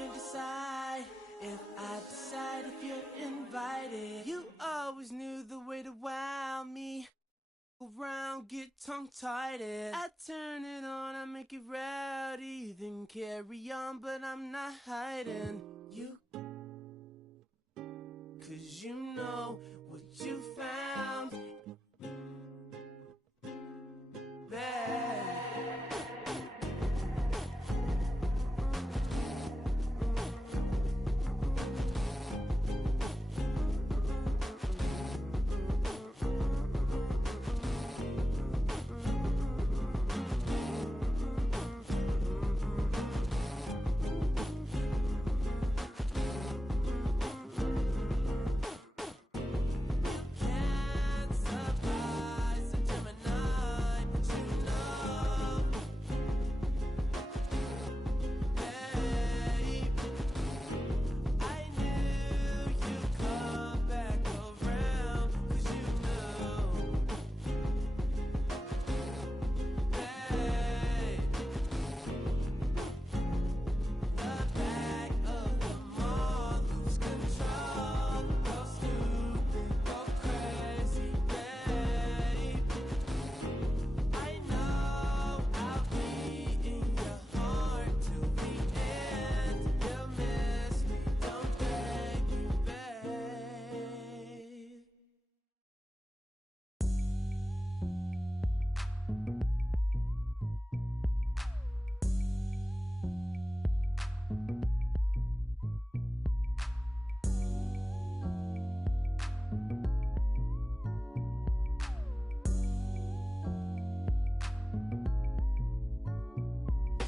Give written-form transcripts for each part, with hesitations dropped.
can decide if I decide if you're invited. You always knew the way to wow me. Around, get tongue-tied. I turn it on, I make it rowdy, then carry on, but I'm not hiding. You, 'cause you know what you found bad.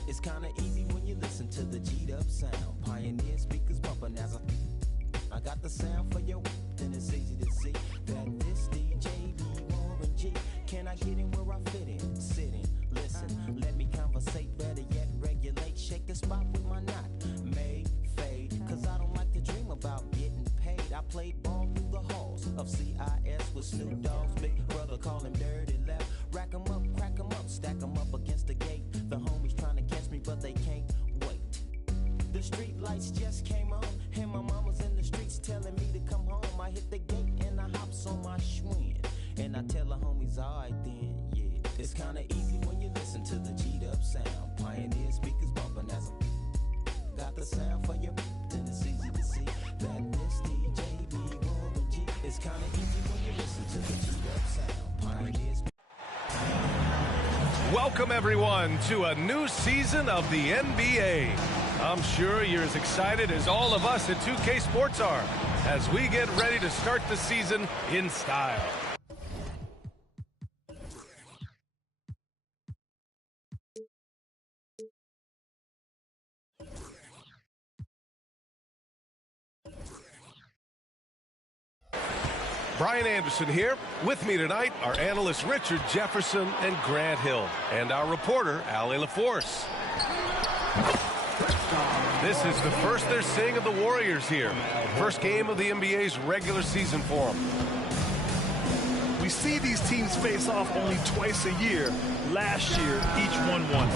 It's kinda easy when you listen to the G'd up sound. Pioneer speakers bumping as I got the sound for your, then it's easy to see that this DJ be Warren G. Can I get in where I fit in? Sit in, listen, let me conversate, better yet regulate. Shake the spot with my knot, made, fade, 'cause I don't like to dream about getting paid. I played ball through the halls of CIS with Snoop Dogg's big brother, call him Dirty Left. Rack 'em up, crack 'em up, stack 'em up against the gate. The homies trying to catch me, but they can't wait. The street lights just came on, and my mama's in the streets telling me to come home. I hit the gate and I hops on my Schwinn, and I tell the homies, alright then, yeah. It's kinda easy when you listen to the G'd up sound. Pioneer speakers bumping as I got the sound for your, then it's easy to see that this DJ be Warren G. It's kinda easy when you listen to the G'd up sound. Pioneer speakers. Welcome, everyone, to a new season of the NBA. I'm sure you're as excited as all of us at 2K Sports are as we get ready to start the season in style. Brian Anderson here. With me tonight are analysts Richard Jefferson and Grant Hill, and our reporter, Allie LaForce. This is the first they're seeing of the Warriors here. First game of the NBA's regular season for them. We see these teams face off only twice a year. Last year, each one won.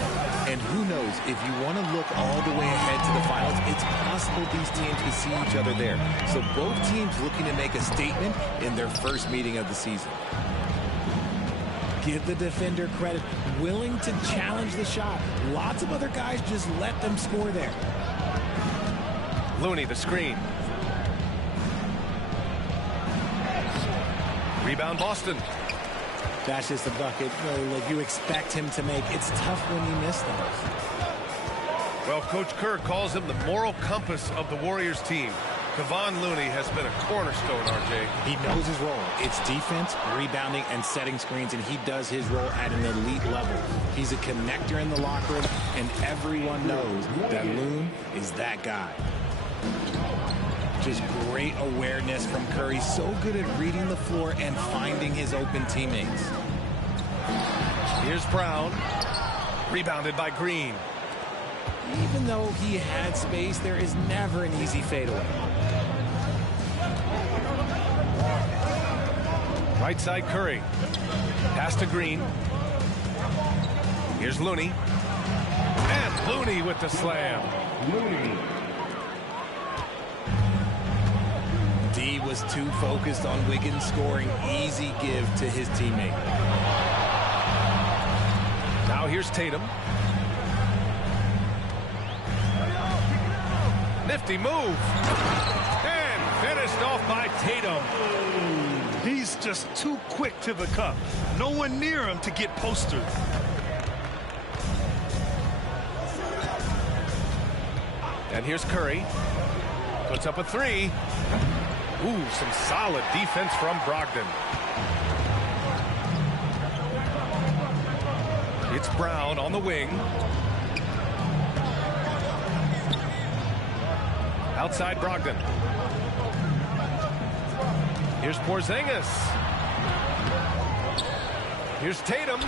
And who knows, if you want to look all the way ahead to the finals, it's possible these teams could see each other there. So both teams looking to make a statement in their first meeting of the season. Give the defender credit, willing to challenge the shot. Lots of other guys just let them score there. Looney, the screen. Rebound, Boston. That's just a bucket like you expect him to make. It's tough when you miss them. Well, Coach Kerr calls him the moral compass of the Warriors team. Kevon Looney has been a cornerstone, RJ. He knows his role. It's defense, rebounding, and setting screens, and he does his role at an elite level. He's a connector in the locker room, and everyone knows that Loon is that guy. Just great awareness from Curry. So good at reading the floor and finding his open teammates. Here's Brown. Rebounded by Green. Even though he had space, there is never an easy fadeaway. Right side Curry. Pass to Green. Here's Looney. And Looney with the slam. just too focused on Wiggins scoring. Easy give to his teammate. Now here's Tatum. Nifty move. And finished off by Tatum. He's just too quick to the cup. No one near him to get postered. And here's Curry. Puts up a three. Ooh, some solid defense from Brogdon. It's Brown on the wing. Outside Brogdon. Here's Porzingis. Here's Tatum.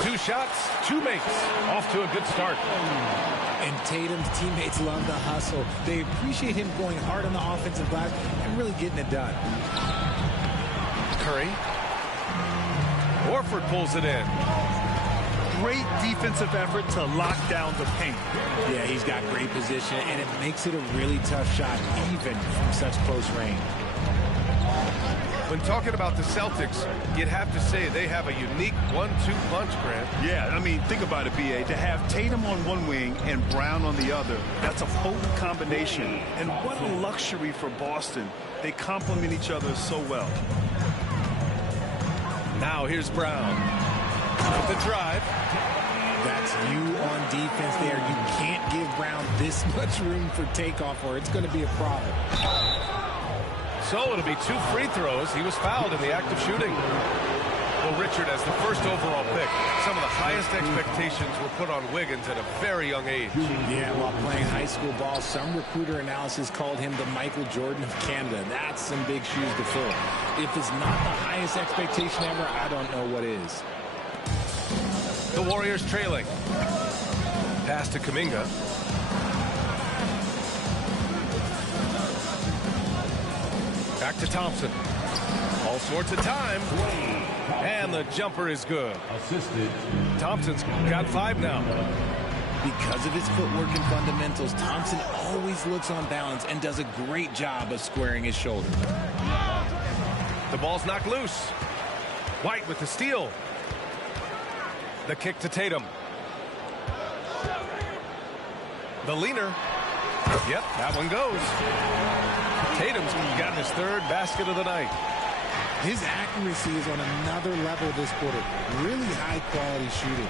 2 shots, 2 makes. Off to a good start. And Tatum's teammates love the hustle. They appreciate him going hard on the offensive glass and really getting it done. Curry. Horford pulls it in. Great defensive effort to lock down the paint. Yeah, he's got great position, and it makes it a really tough shot, even from such close range. When talking about the Celtics, you'd have to say they have a unique 1-2 punch, Grant. Yeah, I mean, think about it, B.A. To have Tatum on one wing and Brown on the other, that's a potent combination. And what a luxury for Boston. They complement each other so well. Now here's Brown. With the drive. That's you on defense there. You can't give Brown this much room for takeoff or it's going to be a problem. So it'll be 2 free throws. He was fouled in the act of shooting. Well, Richard, as the first overall pick, some of the highest expectations were put on Wiggins at a very young age. Yeah, while playing high school ball, some recruiter analysis called him the Michael Jordan of Canada. That's some big shoes to fill. If it's not the highest expectation ever, I don't know what is. The Warriors trailing. Pass to Kuminga. Back to Thompson. All sorts of time. And the jumper is good. Thompson's got 5 now. Because of his footwork and fundamentals, Thompson always looks on balance and does a great job of squaring his shoulders. The ball's knocked loose. White with the steal. The kick to Tatum. The leaner. Yep, that one goes. Tatum's got his 3rd basket of the night. His accuracy is on another level this quarter. Really high-quality shooting.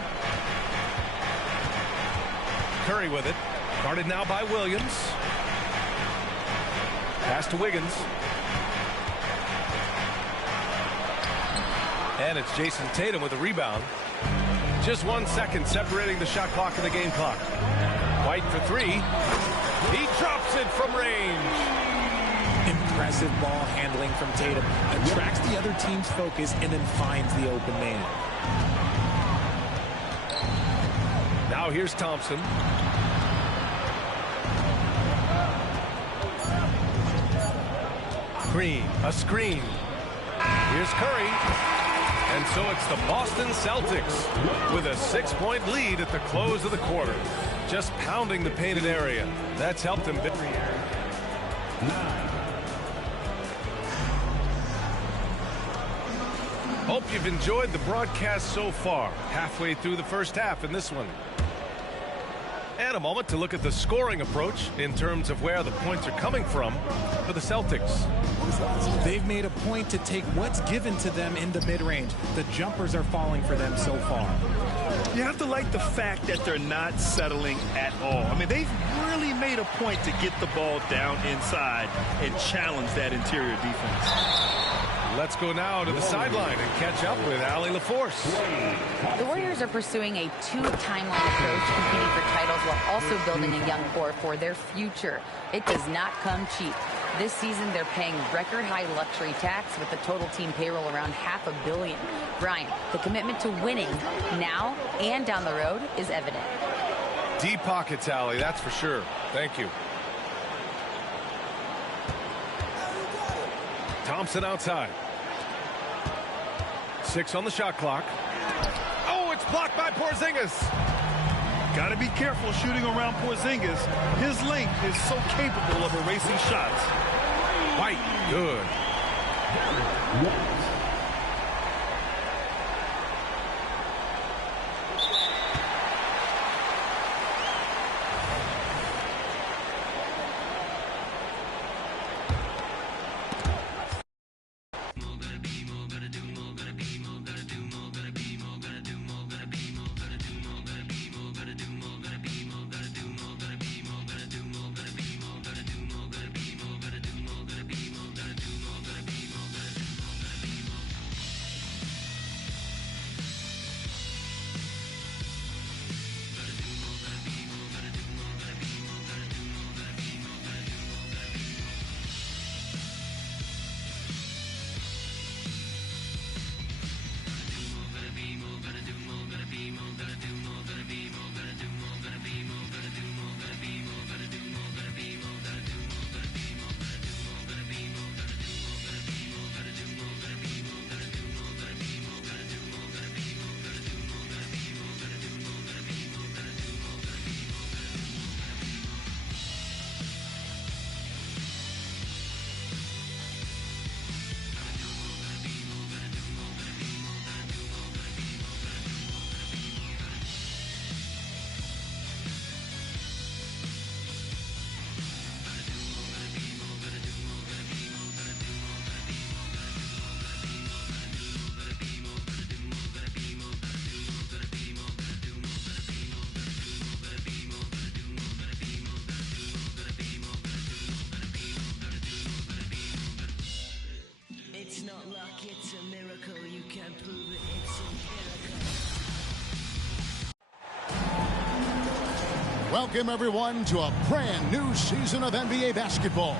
Curry with it. Guarded now by Williams. Pass to Wiggins. And it's Jason Tatum with a rebound. Just 1 second separating the shot clock and the game clock. White for 3. He drops it from range. Impressive ball handling from Tatum. Attracts the other team's focus and then finds the open man. Now here's Thompson. Green, a screen. Here's Curry. And so it's the Boston Celtics with a 6-point lead at the close of the quarter. Just pounding the painted area. That's helped them. Hope you've enjoyed the broadcast so far. Halfway through the first half in this one. And a moment to look at the scoring approach in terms of where the points are coming from for the Celtics. They've made a point to take what's given to them in the mid-range. The jumpers are falling for them so far. You have to like the fact that they're not settling at all. I mean, they've really made a point to get the ball down inside and challenge that interior defense. Let's go now to the sideline and catch up with Allie LaForce. The Warriors are pursuing a 2-timeline approach, competing for titles while also building a young core for their future. It does not come cheap. This season, they're paying record-high luxury tax with the total team payroll around $500 million. Brian, the commitment to winning now and down the road is evident. Deep pockets, Allie, that's for sure. Thank you. Thompson outside. 6 on the shot clock. Oh, it's blocked by Porzingis. Got to be careful shooting around Porzingis. His length is so capable of erasing shots. White, good. It's not luck, it's a miracle. You can't prove it, it's empirical. Welcome, everyone, to a brand new season of NBA basketball.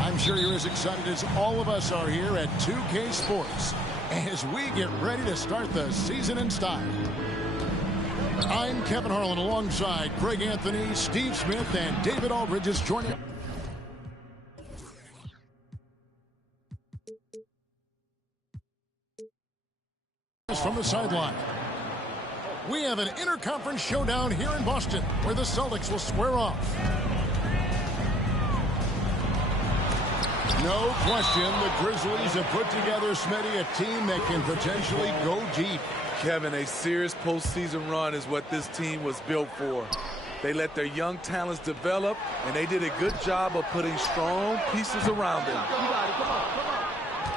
I'm sure you're as excited as all of us are here at 2K Sports as we get ready to start the season in style. I'm Kevin Harlan alongside Greg Anthony, Steve Smith, and David Aldridge is joining us from the sideline. We have an interconference showdown here in Boston where the Celtics will square off. No question, the Grizzlies have put together, Smitty, a team that can potentially go deep. Kevin, a serious postseason run is what this team was built for. They let their young talents develop, and they did a good job of putting strong pieces around them.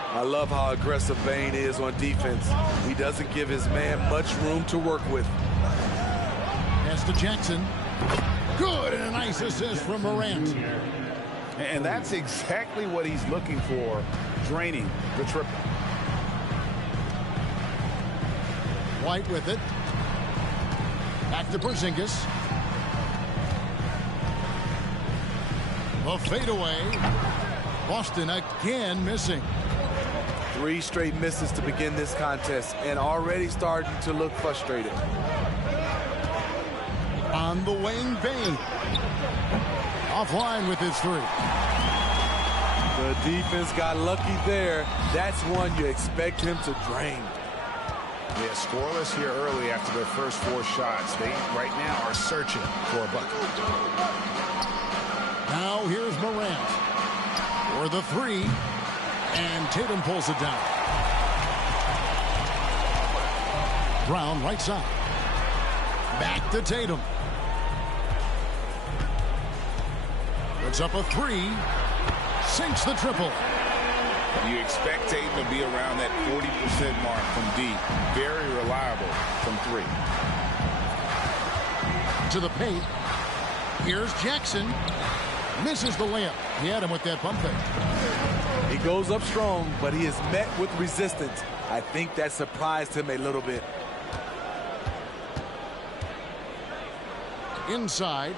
I love how aggressive Bane is on defense. He doesn't give his man much room to work with. Pass to Jackson. Good, and a nice assist from Morant. And that's exactly what he's looking for, draining the triple. White with it. Back to Porzingis. A fadeaway. Boston again missing. 3 straight misses to begin this contest and already starting to look frustrated. On the wing, Bane. Offline with his 3. The defense got lucky there. That's one you expect him to drain. Yeah, scoreless here early after their first 4 shots. They right now are searching for a bucket. Now here's Morant for the 3, and Tatum pulls it down. Brown right side. Back to Tatum. Puts up a 3. Sinks the triple. You expect Tatum to be around that 40% mark from deep. Very reliable from 3. To the paint. Here's Jackson. Misses the layup. He had him with that pump fake. He goes up strong, but he is met with resistance. I think that surprised him a little bit. Inside.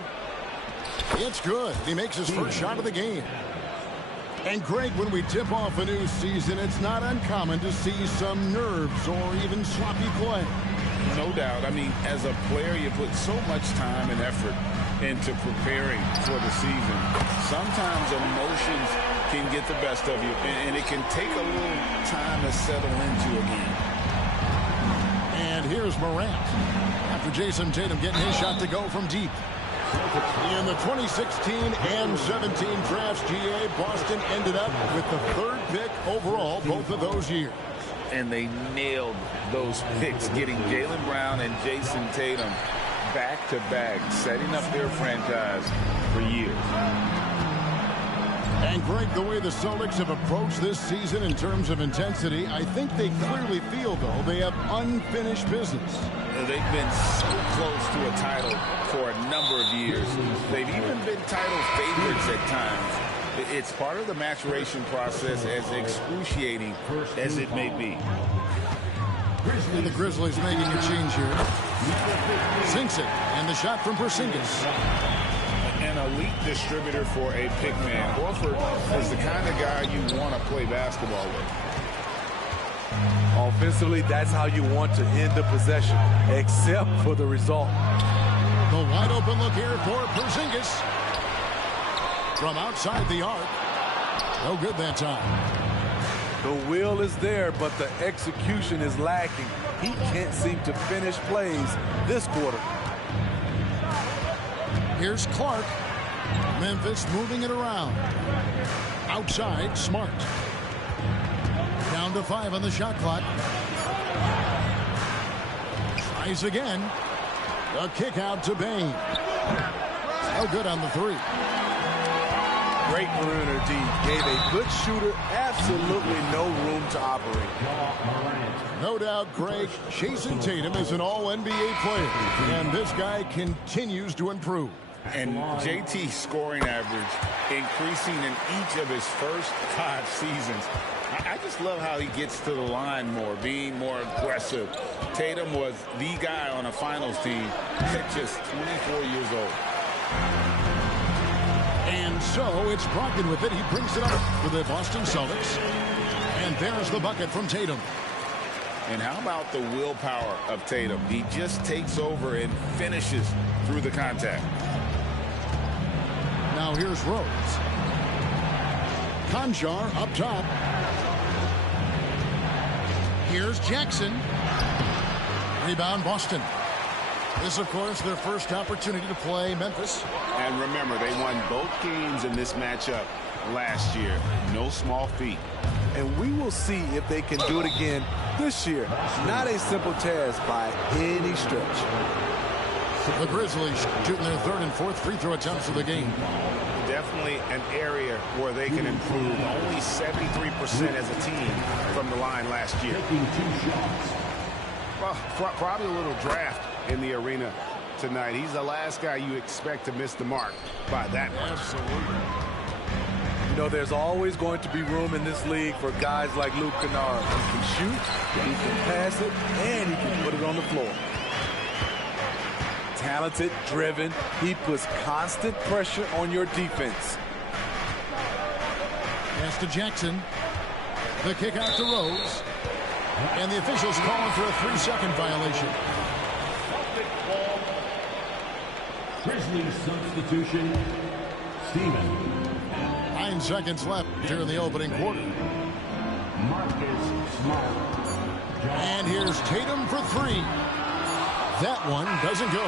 It's good. He makes his first shot of the game. And Greg, when we tip off a new season, it's not uncommon to see some nerves or even sloppy play. No doubt. I mean, as a player, you put so much time and effort into preparing for the season. Sometimes emotions can get the best of you, and it can take a little time to settle into a game. And here's Morant. After Jason Tatum getting his shot to go from deep. In the 2016 and 17 drafts, GA, Boston ended up with the 3rd pick overall both of those years. And they nailed those picks, getting Jaylen Brown and Jason Tatum back-to-back, setting up their franchise for years. And, Greg, the way the Celtics have approached this season in terms of intensity, I think they clearly feel, though, they have unfinished business. They've been so close to a title for a number of years. They've even been title favorites at times. It's part of the maturation process, as excruciating as it may be. And the Grizzlies making a change here. Sinks it, and the shot from Porzingis. An elite distributor for a pick man. Horford is the kind of guy you want to play basketball with. Offensively, that's how you want to end the possession, except for the result. The wide open look here for Porzingis. From outside the arc. No good that time. The will is there, but the execution is lacking. He can't seem to finish plays this quarter. Here's Clark. Memphis moving it around. Outside, Smart. Down to 5 on the shot clock. Tries again. The kick out to Bain. No good on the 3. Great perimeter D. Gave a good shooter absolutely no room to operate. No doubt, Greg, Jason Tatum is an all-NBA player, and this guy continues to improve. And JT's scoring average increasing in each of his first 5 seasons. I just love how he gets to the line more, being more aggressive. Tatum was the guy on a finals team at just 24 years old. And so it's Brogdon with it. He brings it up for the Boston Celtics. And there's the bucket from Tatum. And how about the willpower of Tatum? He just takes over and finishes through the contact. Now here's Rhodes. Conjar up top. Here's Jackson. Rebound Boston. This, of course, their first opportunity to play Memphis. And remember, they won both games in this matchup last year. No small feat. And we will see if they can do it again this year. Not a simple task by any stretch. The Grizzlies shooting their 3rd and 4th free throw attempts of the game. Definitely an area where they can improve. Only 73% as a team from the line last year. Well, probably a little draft in the arena tonight. He's the last guy you expect to miss the mark by that much. Absolutely. You know, there's always going to be room in this league for guys like Luke Kennard. He can shoot, he can pass it, and he can put it on the floor. Talented, driven, he puts constant pressure on your defense. Pass to Jackson. The kick out to Rose. And the officials calling for a 3-second violation. Grizzlies substitution, Steven. 9 seconds left here in the opening quarter. Marcus Smart. And here's Tatum for 3. That one doesn't go.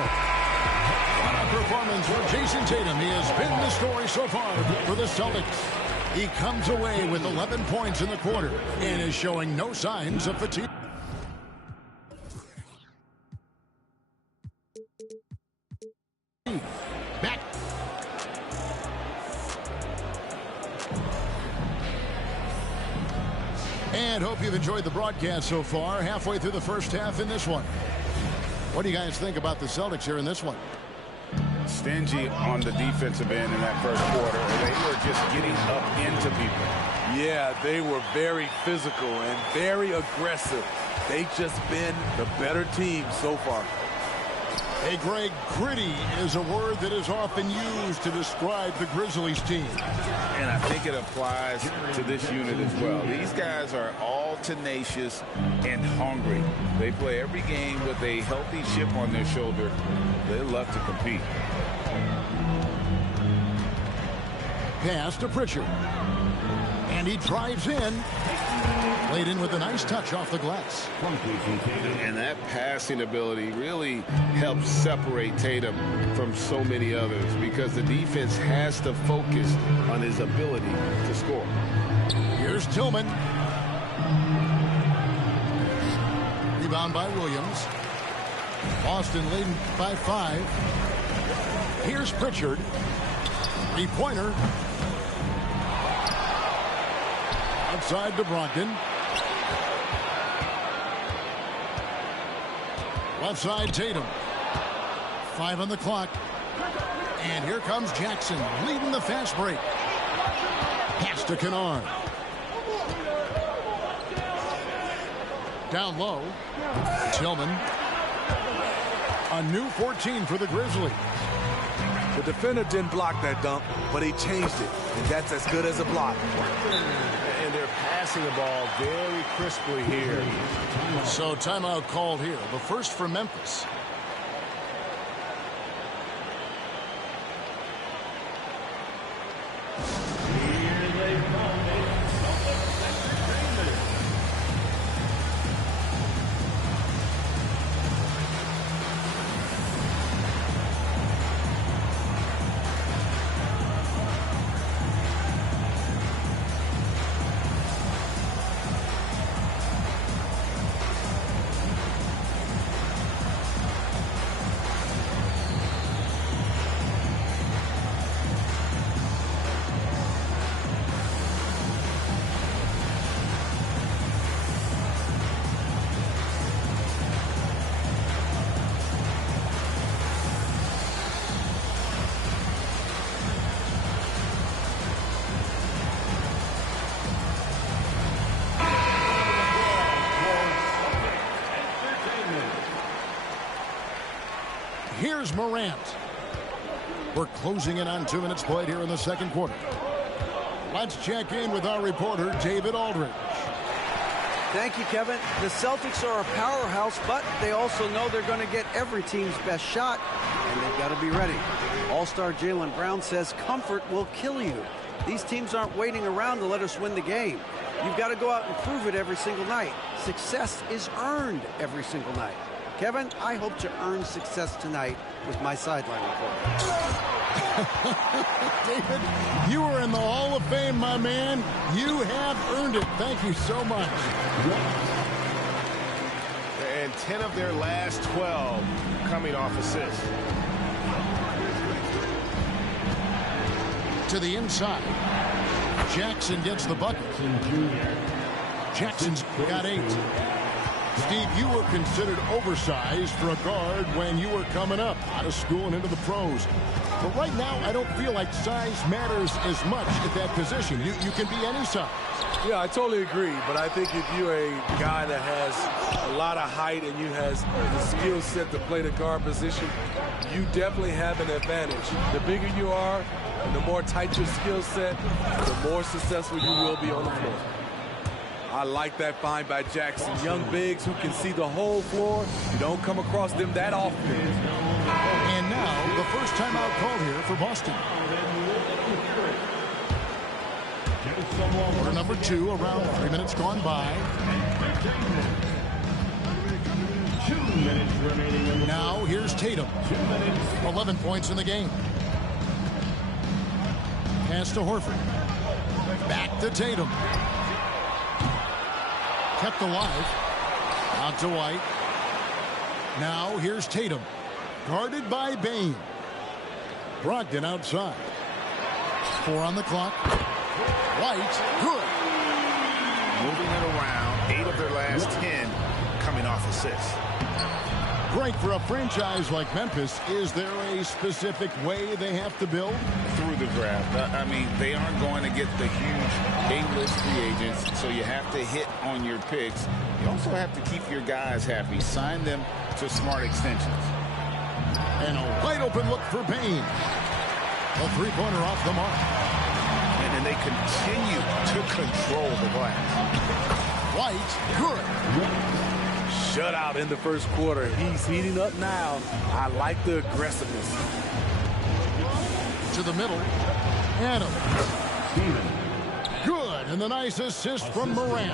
What a performance for Jason Tatum. He has been the story so far for the Celtics. He comes away with 11 points in the quarter and is showing no signs of fatigue. Back. And hope you've enjoyed the broadcast so far. Halfway through the first half in this one. What do you guys think about the Celtics here in this one? Stingy on the defensive end in that first quarter. They were just getting up into people. Yeah, they were very physical and very aggressive. They've just been the better team so far. Hey, Greg, gritty is a word that is often used to describe the Grizzlies team. And I think it applies to this unit as well. These guys are all tenacious and hungry. They play every game with a healthy chip on their shoulder. They love to compete. Pass to Pritchard. And he drives in. Laid in with a nice touch off the glass. And that passing ability really helps separate Tatum from so many others because the defense has to focus on his ability to score. Here's Tillman. Rebound by Williams. Boston leading by 5. Here's Pritchard. Three-pointer. Outside to Brogdon. Left side, Tatum. 5 on the clock. And here comes Jackson, leading the fast break. Pass to Kennard. Down low. Tillman. A new 14 for the Grizzlies. The defender didn't block that dunk, but he changed it, and that's as good as a block. And they're passing the ball very crisply here. So timeout called here. The first for Memphis. Here's Morant. We're closing in on 2 minutes played here in the second quarter. Let's check in with our reporter, David Aldridge. Thank you, Kevin. The Celtics are a powerhouse, but they also know they're going to get every team's best shot, and they've got to be ready. All-star Jaylen Brown says comfort will kill you. These teams aren't waiting around to let us win the game. You've got to go out and prove it every single night. Success is earned every single night. Kevin, I hope to earn success tonight with my sideline report. David, you are in the Hall of Fame, my man. You have earned it. Thank you so much. And 10 of their last 12 coming off assists. To the inside. Jackson gets the bucket. Jackson's got 8. Steve, you were considered oversized for a guard when you were coming up out of school and into the pros. But right now, I don't feel like size matters as much at that position. You can be any size. Yeah, I totally agree. But I think if you're a guy that has a lot of height and you has the skill set to play the guard position, you definitely have an advantage. The bigger you are and the more tight your skill set, the more successful you will be on the floor. I like that find by Jackson. Young bigs who can see the whole floor. You don't come across them that often. And now, the first timeout called here for Boston. Quarter number 2, around 3 minutes gone by. 2 minutes remaining. Now, here's Tatum. 11 points in the game. Pass to Horford. Back to Tatum. Kept alive. Out to White. Now here's Tatum. Guarded by Bane. Brogdon outside. 4 on the clock. White, good. Moving it around. 8 of their last 10 coming off assists. Great for a franchise like Memphis. Is there a specific way they have to build? Through the draft. I mean, they aren't going to get the huge A-list free agents, so you have to hit on your picks. You also have to keep your guys happy. Sign them to smart extensions. And a wide open look for Payne. A three-pointer off the mark. And then they continue to control the glass. White, good. Shutout in the first quarter. He's heating up now. I like the aggressiveness. To the middle. Adams. Good, and the nice assist from Morant.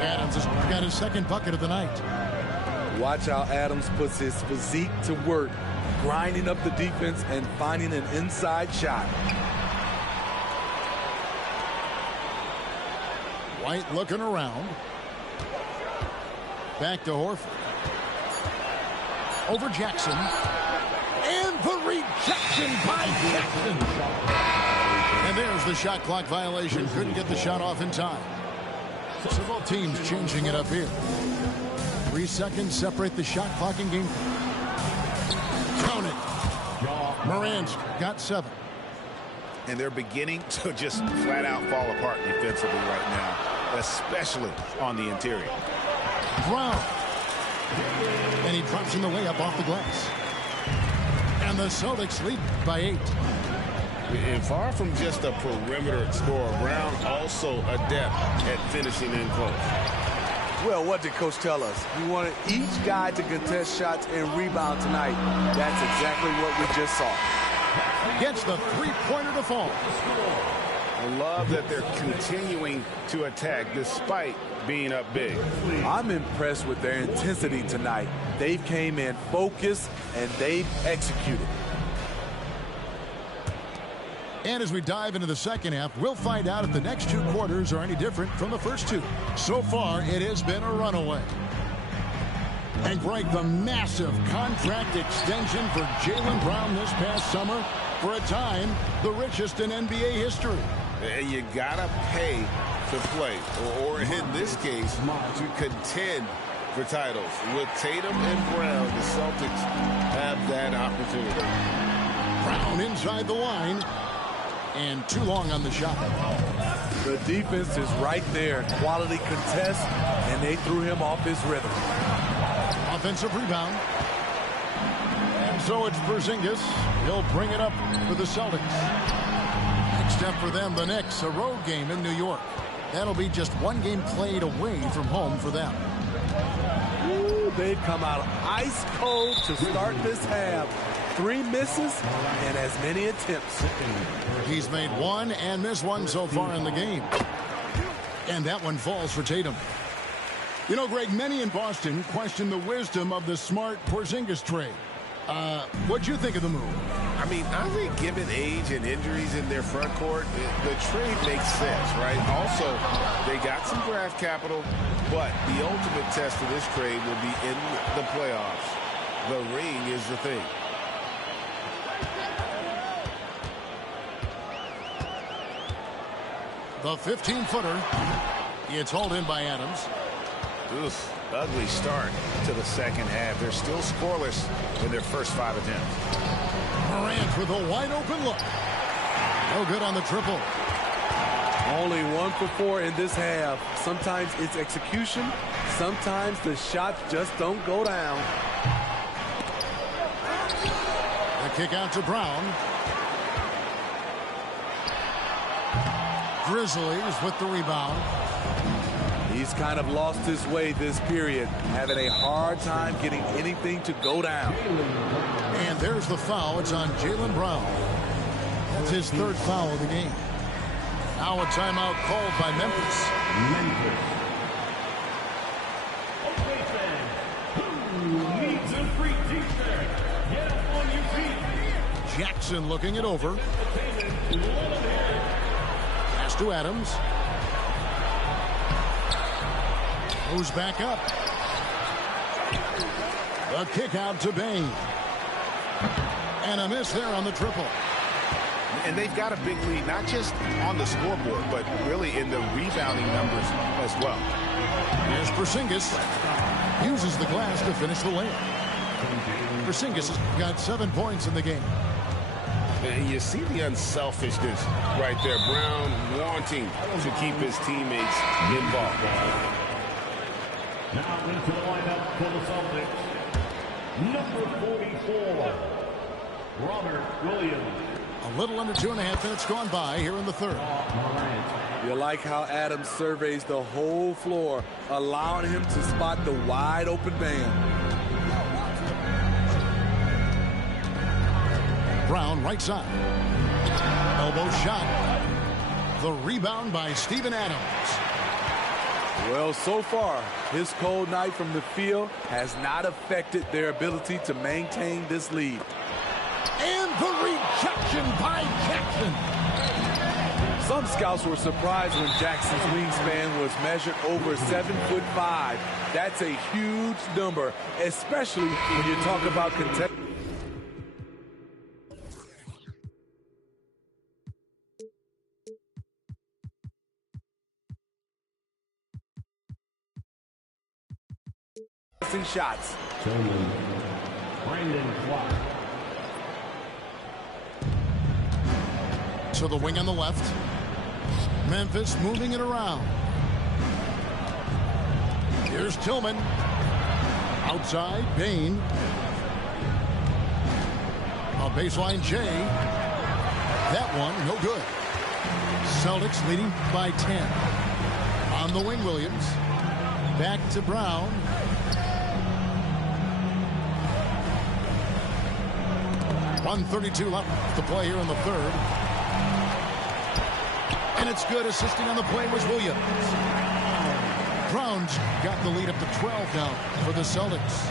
Adams has got his second bucket of the night. Watch how Adams puts his physique to work, grinding up the defense and finding an inside shot. White looking around. Back to Horford. Over Jackson. And the rejection by Jackson. And there's the shot clock violation. Couldn't get the shot off in time. So both teams changing it up here. 3 seconds separate the shot clock in game. Count it. Morant's got 7. And they're beginning to just flat out fall apart defensively right now, especially on the interior. Brown. And he drops in the way up off the glass. And the Celtics lead by 8. And far from just a perimeter scorer, Brown also adept at finishing in close. Well, what did Coach tell us? He wanted each guy to contest shots and rebound tonight. That's exactly what we just saw. Gets the three-pointer to fall. I love that they're continuing to attack despite being up big. I'm impressed with their intensity tonight. They've came in focused and they've executed. And as we dive into the second half, we'll find out if the next 2 quarters are any different from the first 2. So far, it has been a runaway. And Greg, the massive contract extension for Jaylen Brown this past summer, for a time, the richest in NBA history. And you gotta pay to play, or in this case, to contend for titles. With Tatum and Brown, the Celtics have that opportunity. Brown inside the line. And too long on the shot. The defense is right there. Quality contest, and they threw him off his rhythm. Offensive rebound. And so it's Porzingis. He'll bring it up for the Celtics. Next step for them, the Knicks, a road game in New York. That'll be just 1 game played away from home for them. Ooh, they've come out ice cold to start this half. 3 misses and as many attempts. He's made 1 and missed 1 so far in the game. And that one falls for Tatum. You know, Greg, many in Boston question the wisdom of the smart Porzingis trade. What'd you think of the move? I mean, I think given age and injuries in their front court, the trade makes sense, right? Also, they got some draft capital, but the ultimate test of this trade will be in the playoffs. The ring is the thing. The 15-footer. It's hauled in by Adams. Oof, ugly start to the second half. They're still scoreless in their first 5 attempts. Morant with a wide-open look. No good on the triple. Only 1 for 4 in this half. Sometimes it's execution. Sometimes the shots just don't go down. The kick out to Brown. Grizzlies with the rebound. He's kind of lost his way this period, having a hard time getting anything to go down. And there's the foul. It's on Jaylen Brown. That's his 3rd foul of the game. Now a timeout called by Memphis. Jackson looking it over. Pass to Adams. Moves back up. The kick out to Bain. And a miss there on the triple. And they've got a big lead, not just on the scoreboard, but really in the rebounding numbers as well. Here's Porzingis. Uses the glass to finish the layup. Porzingis has got 7 points in the game. And you see the unselfishness right there. Brown wanting to keep his teammates involved. Now into the lineup for the Celtics, number 44, Robert Williams. A little under 2.5 minutes gone by here in the 3rd. You like how Adams surveys the whole floor, allowing him to spot the wide open man. Brown right side. Elbow shot. The rebound by Steven Adams. Well, so far, his cold night from the field has not affected their ability to maintain this lead. And the rejection by Jackson. Some scouts were surprised when Jackson's wingspan was measured over 7'5". That's a huge number, especially when you talk about contested. Shots. Brandon Clark. To the wing on the left. Memphis moving it around. Here's Tillman. Outside, Bain. A baseline J. That one, no good. Celtics leading by 10. On the wing, Williams. Back to Brown. .132 left to play here in the third. And it's good. Assisting on the play was Williams. Brown's got the lead up to 12 now for the Celtics.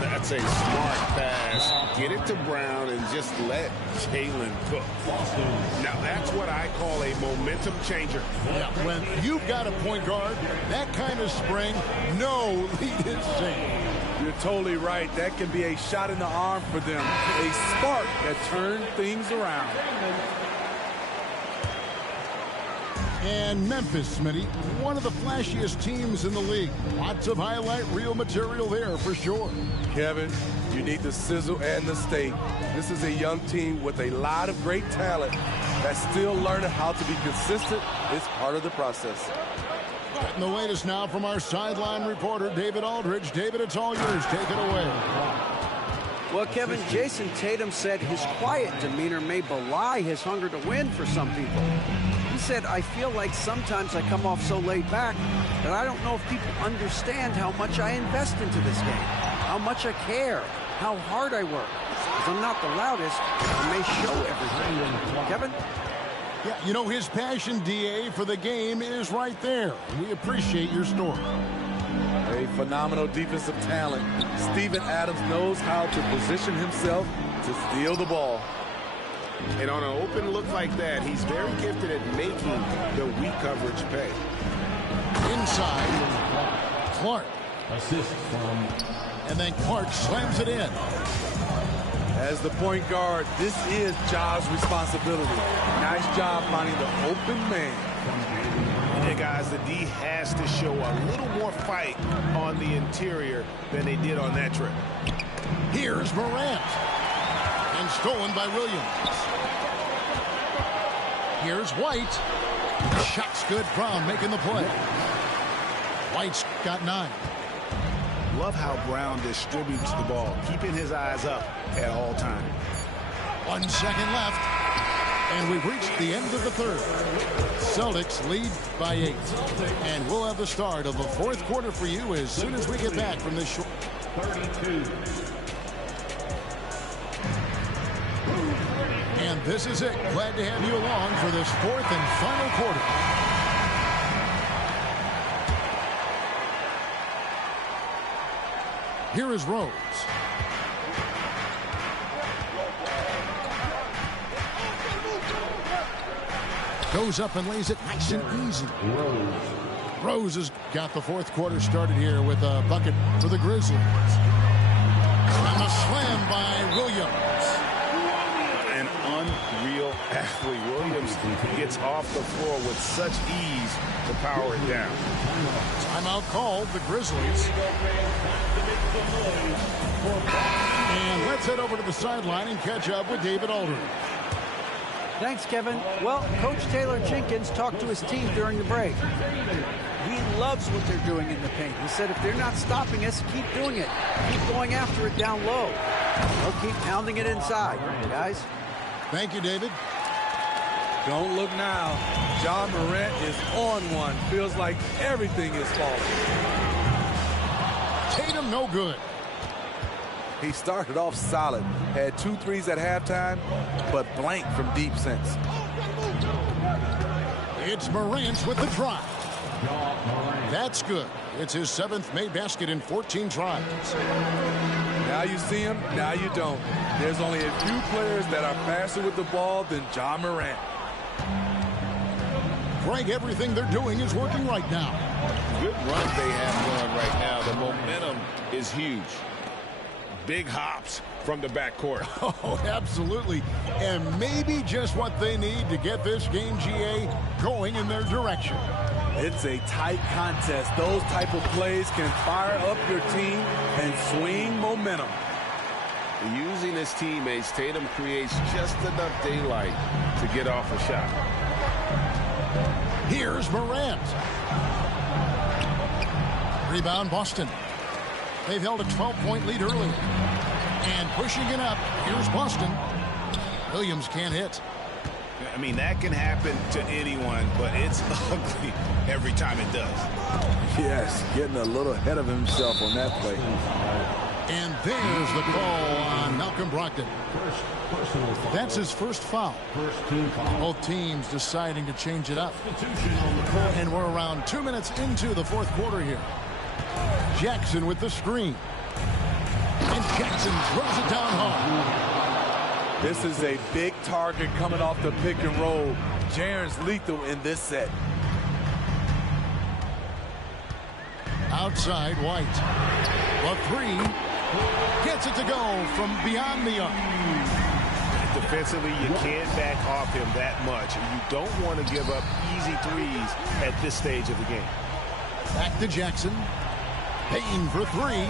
That's a smart pass. Get it to Brown and just let Jalen cook. Now, that's what I call a momentum changer. Yeah, when you've got a point guard, that kind of spring, no lead is safe. You're totally right. That can be a shot in the arm for them. A spark that turns things around. And Memphis, Smitty, one of the flashiest teams in the league. Lots of highlight reel material there for sure. Kevin, you need the sizzle and the steak. This is a young team with a lot of great talent that's still learning how to be consistent. It's part of the process. And the latest now from our sideline reporter, David Aldridge. David, it's all yours. Take it away. Well, Kevin, Jason Tatum said his quiet demeanor may belie his hunger to win for some people. He said, I feel like sometimes I come off so laid back that I don't know if people understand how much I invest into this game, how much I care, how hard I work. If I'm not the loudest, I may show everything. Kevin? Yeah, you know, his passion, DA, for the game is right there. We appreciate your story. A phenomenal defensive talent. Steven Adams knows how to position himself to steal the ball. And on an open look like that, he's very gifted at making the weak coverage pay. Inside, Clark. Assist from. And then Clark slams it in. As the point guard, this is Ja's responsibility. Nice job finding the open man. Yeah, guys, the D has to show a little more fight on the interior than they did on that trip. Here's Morant. And stolen by Williams. Here's White. Shot's good. Brown making the play. White's got 9. Love how Brown distributes the ball, keeping his eyes up at all times. 1 second left. And we've reached the end of the third. Celtics lead by 8. And we'll have the start of the fourth quarter for you as soon as we get back from this short. 32. And this is it. Glad to have you along for this fourth and final quarter. Here is Rose. Goes up and lays it nice and easy. Rose has got the fourth quarter started here with a bucket for the Grizzlies. And a slam by Williams. An unreal athlete. Williams gets off the floor with such ease to power it down. Timeout called, the Grizzlies. And let's head over to the sideline and catch up with David Aldridge. Thanks, Kevin. Well, Coach Taylor Jenkins talked to his team during the break. He loves what they're doing in the paint. He said if they're not stopping us, keep doing it. Keep going after it down low. They'll keep pounding it inside, guys. Thank you, David. Don't look now. Ja Morant is on one. Feels like everything is falling. Tatum no good. He started off solid. Had 2 threes at halftime, but blank from deep since. It's Morant with the drive. That's good. It's his 7th made basket in 14 tries. Now you see him, now you don't. There's only a few players that are faster with the ball than Ja Morant. Greg, everything they're doing is working right now. Good run they have going right now. The momentum is huge. Big hops from the backcourt. Oh, absolutely. And maybe just what they need to get this game, GA, going in their direction. It's a tight contest. Those type of plays can fire up your team and swing momentum. Using his teammates, Tatum creates just enough daylight to get off a shot. Here's Morant. Rebound, Boston. They've held a 12-point lead earlier. And pushing it up, here's Boston. Williams can't hit. I mean, that can happen to anyone, but it's ugly every time it does. Yes, getting a little ahead of himself on that play. And there's the call on Malcolm Brogdon. That's his first foul. Both teams deciding to change it up. And we're around 2 minutes into the fourth quarter here. Jackson with the screen. And Jackson throws it down hard. This is a big target coming off the pick and roll. Jaren's lethal in this set. Outside, White. The three. Gets it to go from beyond the arc. Defensively, you can't back off him that much. You don't want to give up easy threes at this stage of the game. Back to Jackson. Payne for three.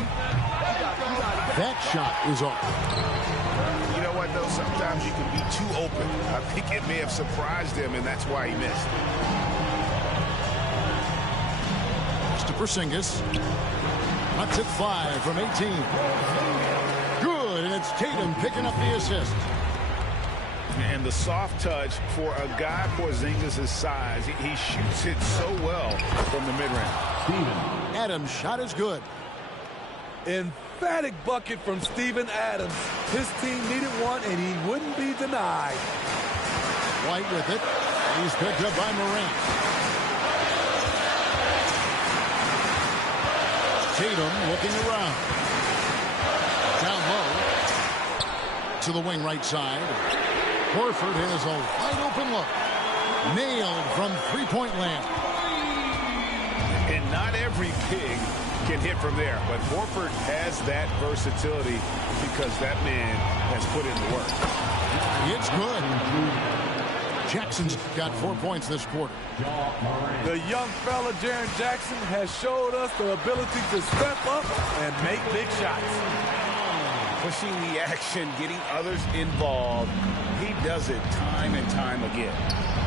That shot is off. You know what, though? Sometimes you can be too open. I think it may have surprised him, and that's why he missed. To Porzingis. Lets it fly from 18. Good, and it's Tatum picking up the assist. And the soft touch for a guy Porzingis' size. He shoots it so well from the mid-range. Adams' shot is good. Emphatic bucket from Steven Adams. His team needed one, and he wouldn't be denied. White with it. He's picked up by Morant. Tatum looking around. Down low. To the wing right side. Horford has a wide open look. Nailed from three-point land. And not every big can hit from there, but Horford has that versatility because that man has put in the work. It's good. Jackson's got 4 points this quarter. The young fella, Jaren Jackson, has showed us the ability to step up and make big shots. Pushing the action, getting others involved. He does it time and time again.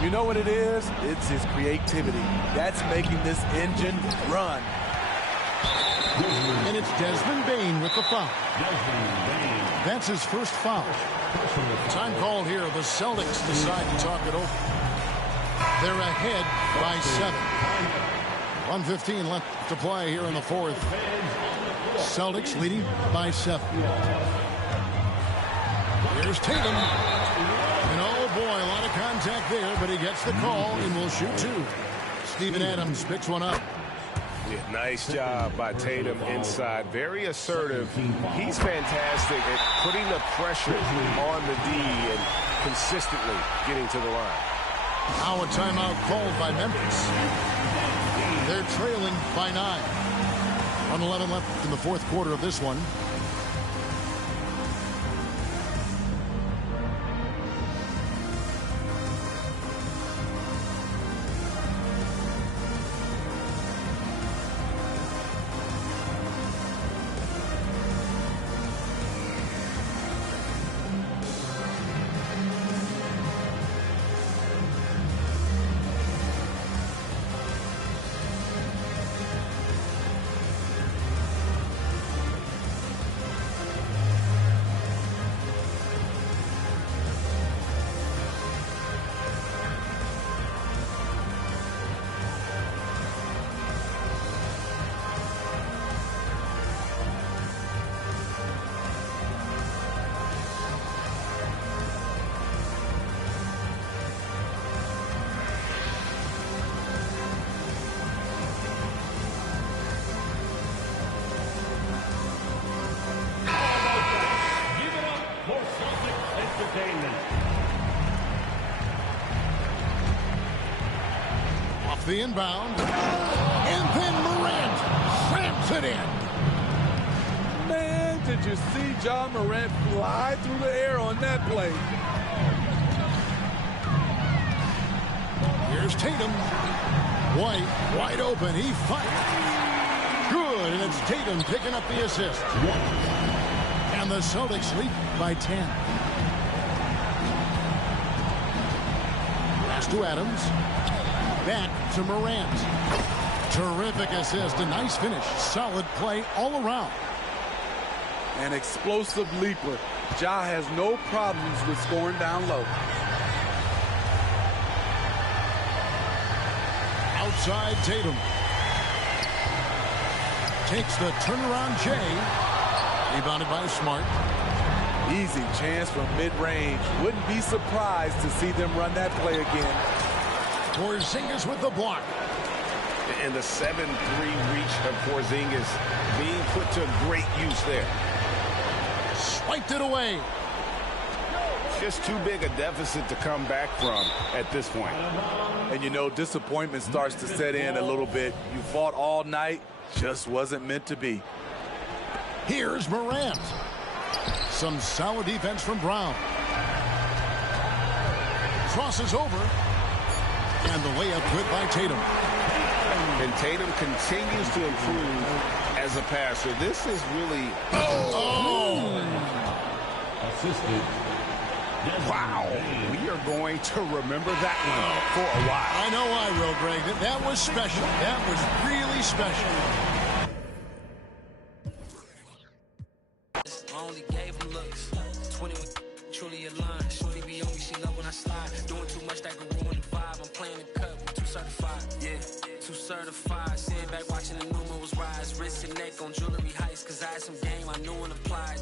You know what it is? It's his creativity. That's making this engine run. And it's Desmond Bane with the foul. That's his first foul. Time called here. The Celtics decide to talk it over. They're ahead by 7. 1:15 left to play here in the fourth. Celtics leading by 7. Here's Tatum. And oh boy, a lot of contact there, but he gets the call and will shoot two. Steven Adams picks one up. Yeah, nice job by Tatum inside. Very assertive. He's fantastic at putting the pressure on the D and consistently getting to the line. Now a timeout called by Memphis. They're trailing by 9. 1:11 left in the fourth quarter of this one. Off the inbound. And then Morant slams it in. Man, did you see John Morant fly through the air on that play? Here's Tatum. White, wide open. He fires. Good, and it's Tatum picking up the assist. And the Celtics lead by 10. Pass to Adams. Back to Morant. Terrific assist, a nice finish. Solid play all around. An explosive leaper. Ja has no problems with scoring down low. Outside Tatum. Takes the turnaround J. Rebounded by Smart. Easy chance from mid-range. Wouldn't be surprised to see them run that play again. Porzingis with the block. And the 7-3 reach of Porzingis being put to great use there. Swiped it away. Just too big a deficit to come back from at this point. And you know, disappointment starts to set in a little bit. You fought all night, just wasn't meant to be. Here's Morant. Some solid defense from Brown. Crosses over. And the layup good by Tatum. And Tatum continues to improve as a passer. This is really... Assisted. Wow. We are going to remember that one for a while. I know I will, Greg. That was special. That was really special. I only gave him looks. 20 with truly aligned. Shorty be on me, she love when I slide. Doing too much that could ruin the vibe. I'm playing the cut with 2 certified. Yeah, 2 certified. Sitting back watching the numerals rise. Wrist and neck on jewelry heist. Cause I had some game I knew and applied.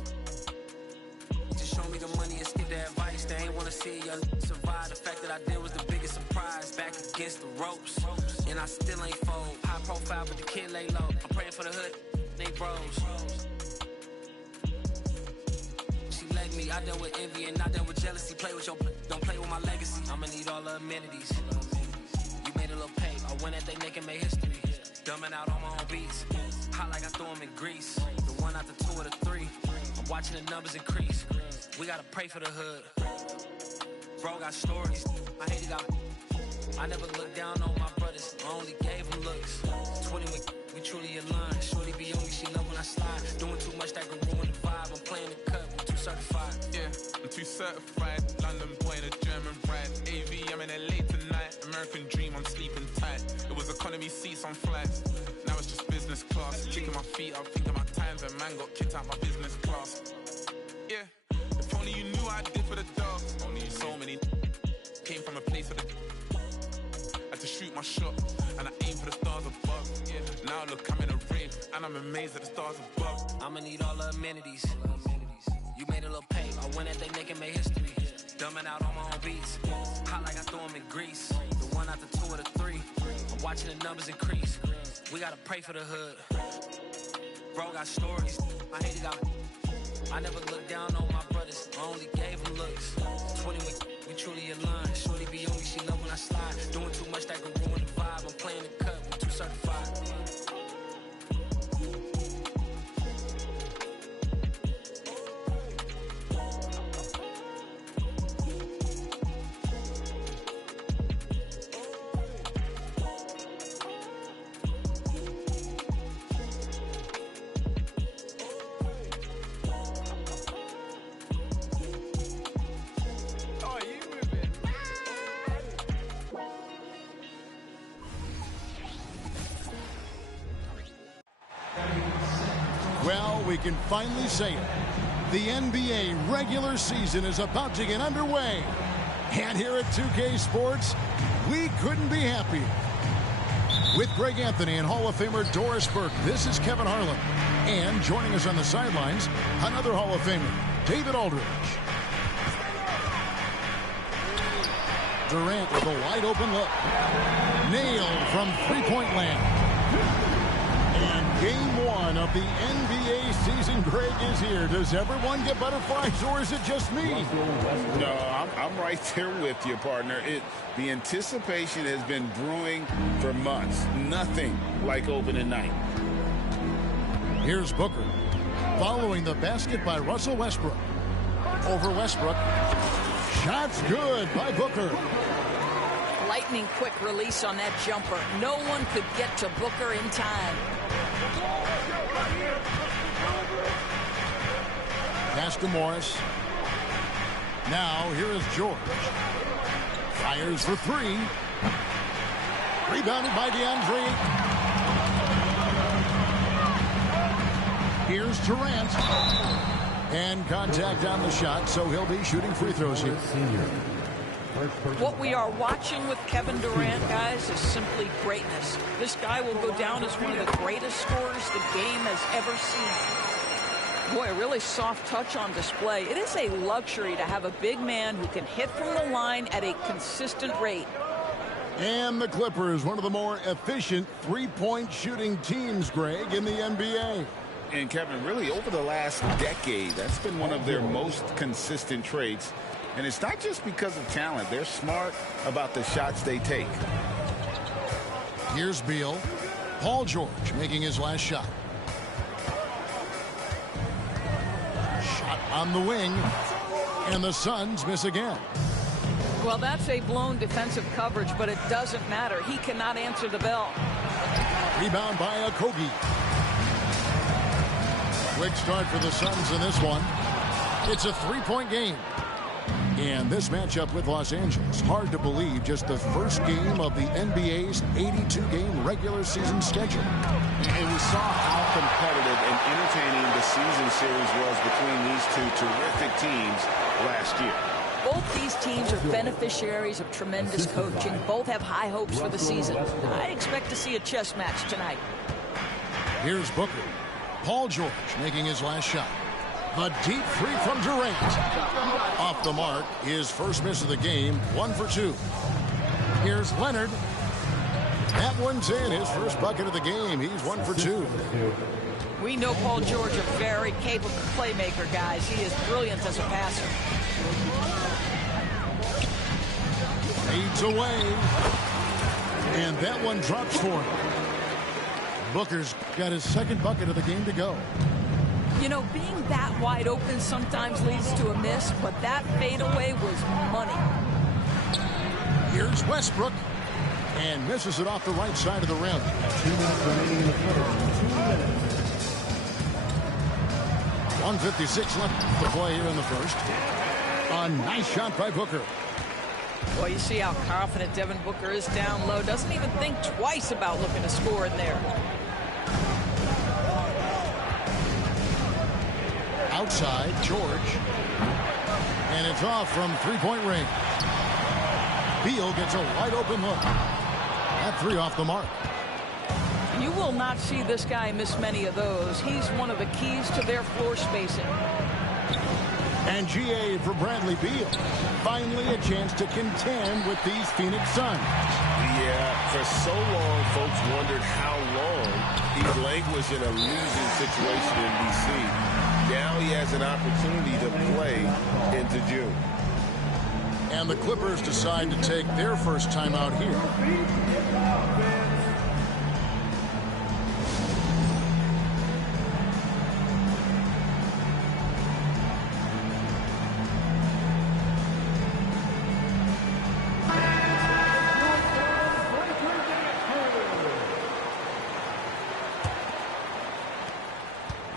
Just show me the money and skip the advice. They ain't wanna see y'all survive. The fact that I did was the biggest surprise. Back against the ropes. And I still ain't fold. High profile, but the kid lay low. I'm praying for the hood. They bros. Me. I dealt with envy and I dealt with jealousy. Play with your don't play with my legacy. I'ma need all the amenities. You made a little pay. I went at they neck and made history. Dumbing out on my own beats. Hot like I threw them in grease. The 1 out the 2 or the 3. I'm watching the numbers increase. We gotta pray for the hood. Bro got stories. I hate it. I never looked down on my brothers. I only gave them looks. 20 we truly aligned. Shorty be on me. She love when I slide. Doing too much that could ruin the vibe. I'm playing the cut. Certified. Yeah, I'm too certified. London boy in a German bride. AV, I'm in LA tonight. American dream, I'm sleeping tight. It was economy seats on flights. Now it's just business class. Kicking my feet up, thinking my times when man got kicked out my business class. Yeah, if only you knew what I did for the dogs. Only you so many came from a place where the had to shoot my shot and I aim for the stars above. Yeah, now look, I'm in a rave and I'm amazed at the stars above. I'ma need all the amenities. You made a little pay. I went at they neck and made history. Dumbing out on my own beats. Hot like I threw them in grease. The 1 out the 2 or the 3. I'm watching the numbers increase. We gotta pray for the hood. Bro got stories. I hate it. I never looked down on my brothers. I only gave them looks. 20 we truly aligned. Shorty be on me. She love when I slide. Doing too much that could ruin the vibe. I'm playing the cut with 2 certified. Well, we can finally say it. The NBA regular season is about to get underway. And here at 2K Sports, we couldn't be happier. With Greg Anthony and Hall of Famer Doris Burke, this is Kevin Harlan. And joining us on the sidelines, another Hall of Famer, David Aldridge. Durant with a wide open look. Nailed from three-point land. And Game 1 of the NBA season, Greg, is here. Does everyone get butterflies, or is it just me? No, I'm right there with you, partner. The anticipation has been brewing for months. Nothing like opening night. Here's Booker. Following the basket by Russell Westbrook. Over Westbrook. Shots good by Booker. Lightning quick release on that jumper. No one could get to Booker in time. Pass to Morris. Now here is George. Fires for three. Rebounded by DeAndre. Here's Durant. And contact on the shot, so he'll be shooting free throws here. What we are watching with Kevin Durant, guys, is simply greatness. This guy will go down as one of the greatest scorers the game has ever seen. Boy, a really soft touch on display. It is a luxury to have a big man who can hit from the line at a consistent rate. And the Clippers, one of the more efficient three-point shooting teams, Greg, in the NBA. And Kevin, really over the last decade, that's been one of their most consistent traits. And it's not just because of talent. They're smart about the shots they take. Here's Beal. Paul George making his last shot. Shot on the wing. And the Suns miss again. Well, that's a blown defensive coverage, but it doesn't matter. He cannot answer the bell. Rebound by Okogie. Quick start for the Suns in this one. It's a three-point game. And this matchup with Los Angeles, hard to believe, just the first game of the NBA's 82-game regular season schedule. And we saw how competitive and entertaining the season series was between these two terrific teams last year. Both these teams are beneficiaries of tremendous coaching. Both have high hopes for the season. I expect to see a chess match tonight. Here's Booker. Paul George making his last shot. The deep three from Durant. Off the mark, his first miss of the game, 1 for 2. Here's Leonard. That one's in, his first bucket of the game. He's 1 for 2. We know Paul George, a very capable playmaker, guys. He is brilliant as a passer. Fades away. And that one drops for him. Booker's got his second bucket of the game to go. You know, being that wide open sometimes leads to a miss, but that fadeaway was money. Here's Westbrook. And misses it off the right side of the rim. 2 minutes remaining in the first. 1:56 left to play here in the first. A nice shot by Booker. Well, you see how confident Devin Booker is down low. Doesn't even think twice about looking to score in there. Outside, George. And it's off from three-point range. Beal gets a wide open look. That three off the mark. You will not see this guy miss many of those. He's one of the keys to their floor spacing. And GA for Bradley Beal. Finally a chance to contend with these Phoenix Suns. Yeah, for so long, folks wondered how long he languished in a losing situation in D.C. Now he has an opportunity to play into June. And the Clippers decide to take their first time out here.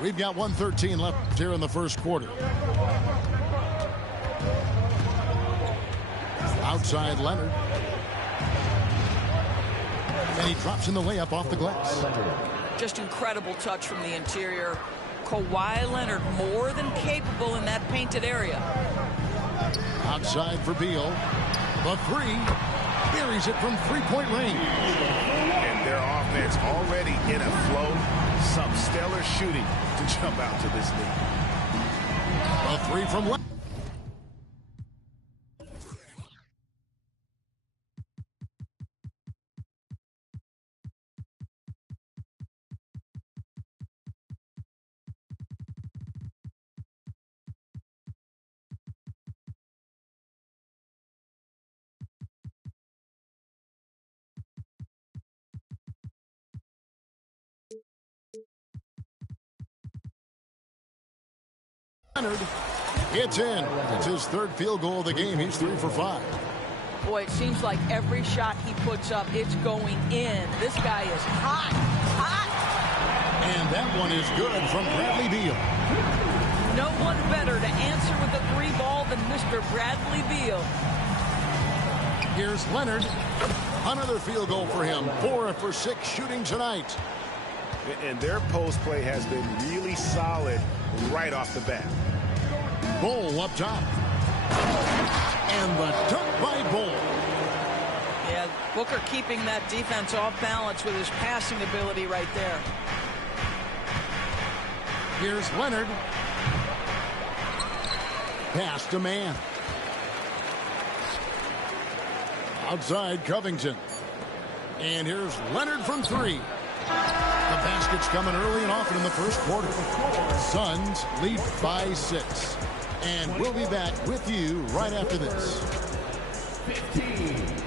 We've got 1:13 left here in the first quarter. Outside Leonard. And he drops in the layup off the glass. Just incredible touch from the interior. Kawhi Leonard more than capable in that painted area. Outside for Beal. The three. Buries it from three-point range. And their offense already in a flow. Some stellar shooting to jump out to this lead. A three from Leonard. Leonard. It's in. It's his third field goal of the game. He's 3 for 5. Boy, it seems like every shot he puts up, it's going in. This guy is hot, hot. And that one is good from Bradley Beal. No one better to answer with a 3-ball than Mr. Bradley Beal. Here's Leonard. Another field goal for him. 4 for 6 shooting tonight. And their post play has been really solid right off the bat. Bull up top. And the dunk by Bull. Yeah, Booker keeping that defense off balance with his passing ability right there. Here's Leonard. Pass to man. Outside Covington. And here's Leonard from 3. The basket's coming early and often in the first quarter. Suns lead by 6. And we'll be back with you right after this. 15.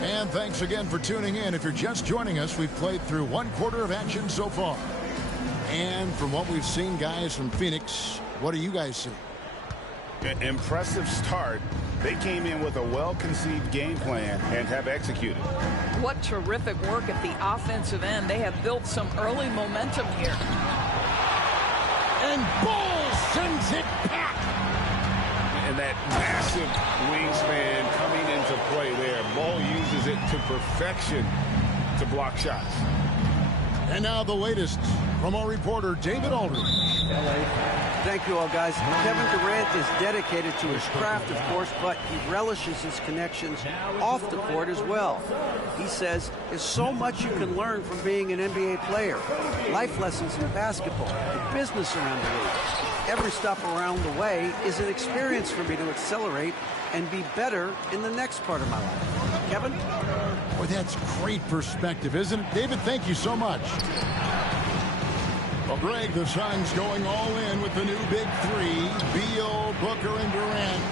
And thanks again for tuning in. If you're just joining us, we've played through 1 quarter of action so far. And from what we've seen, guys, from Phoenix, what do you guys see? Impressive start. They came in with a well-conceived game plan and have executed. What terrific work at the offensive end. They have built some early momentum here. And Bull sends it back. And that massive wingspan coming into play there. Bull uses it to perfection to block shots. And now the latest from our reporter, David Aldridge. Thank you all, guys. Kevin Durant is dedicated to his craft, of course, but he relishes his connections off the court as well. He says there's so much you can learn from being an NBA player. Life lessons in basketball, the business around the league. Every stop around the way is an experience for me to accelerate and be better in the next part of my life. Kevin? Boy, that's great perspective, isn't it? David, thank you so much. Well, Greg, the Suns going all in with the new big 3, Beal, Booker, and Durant.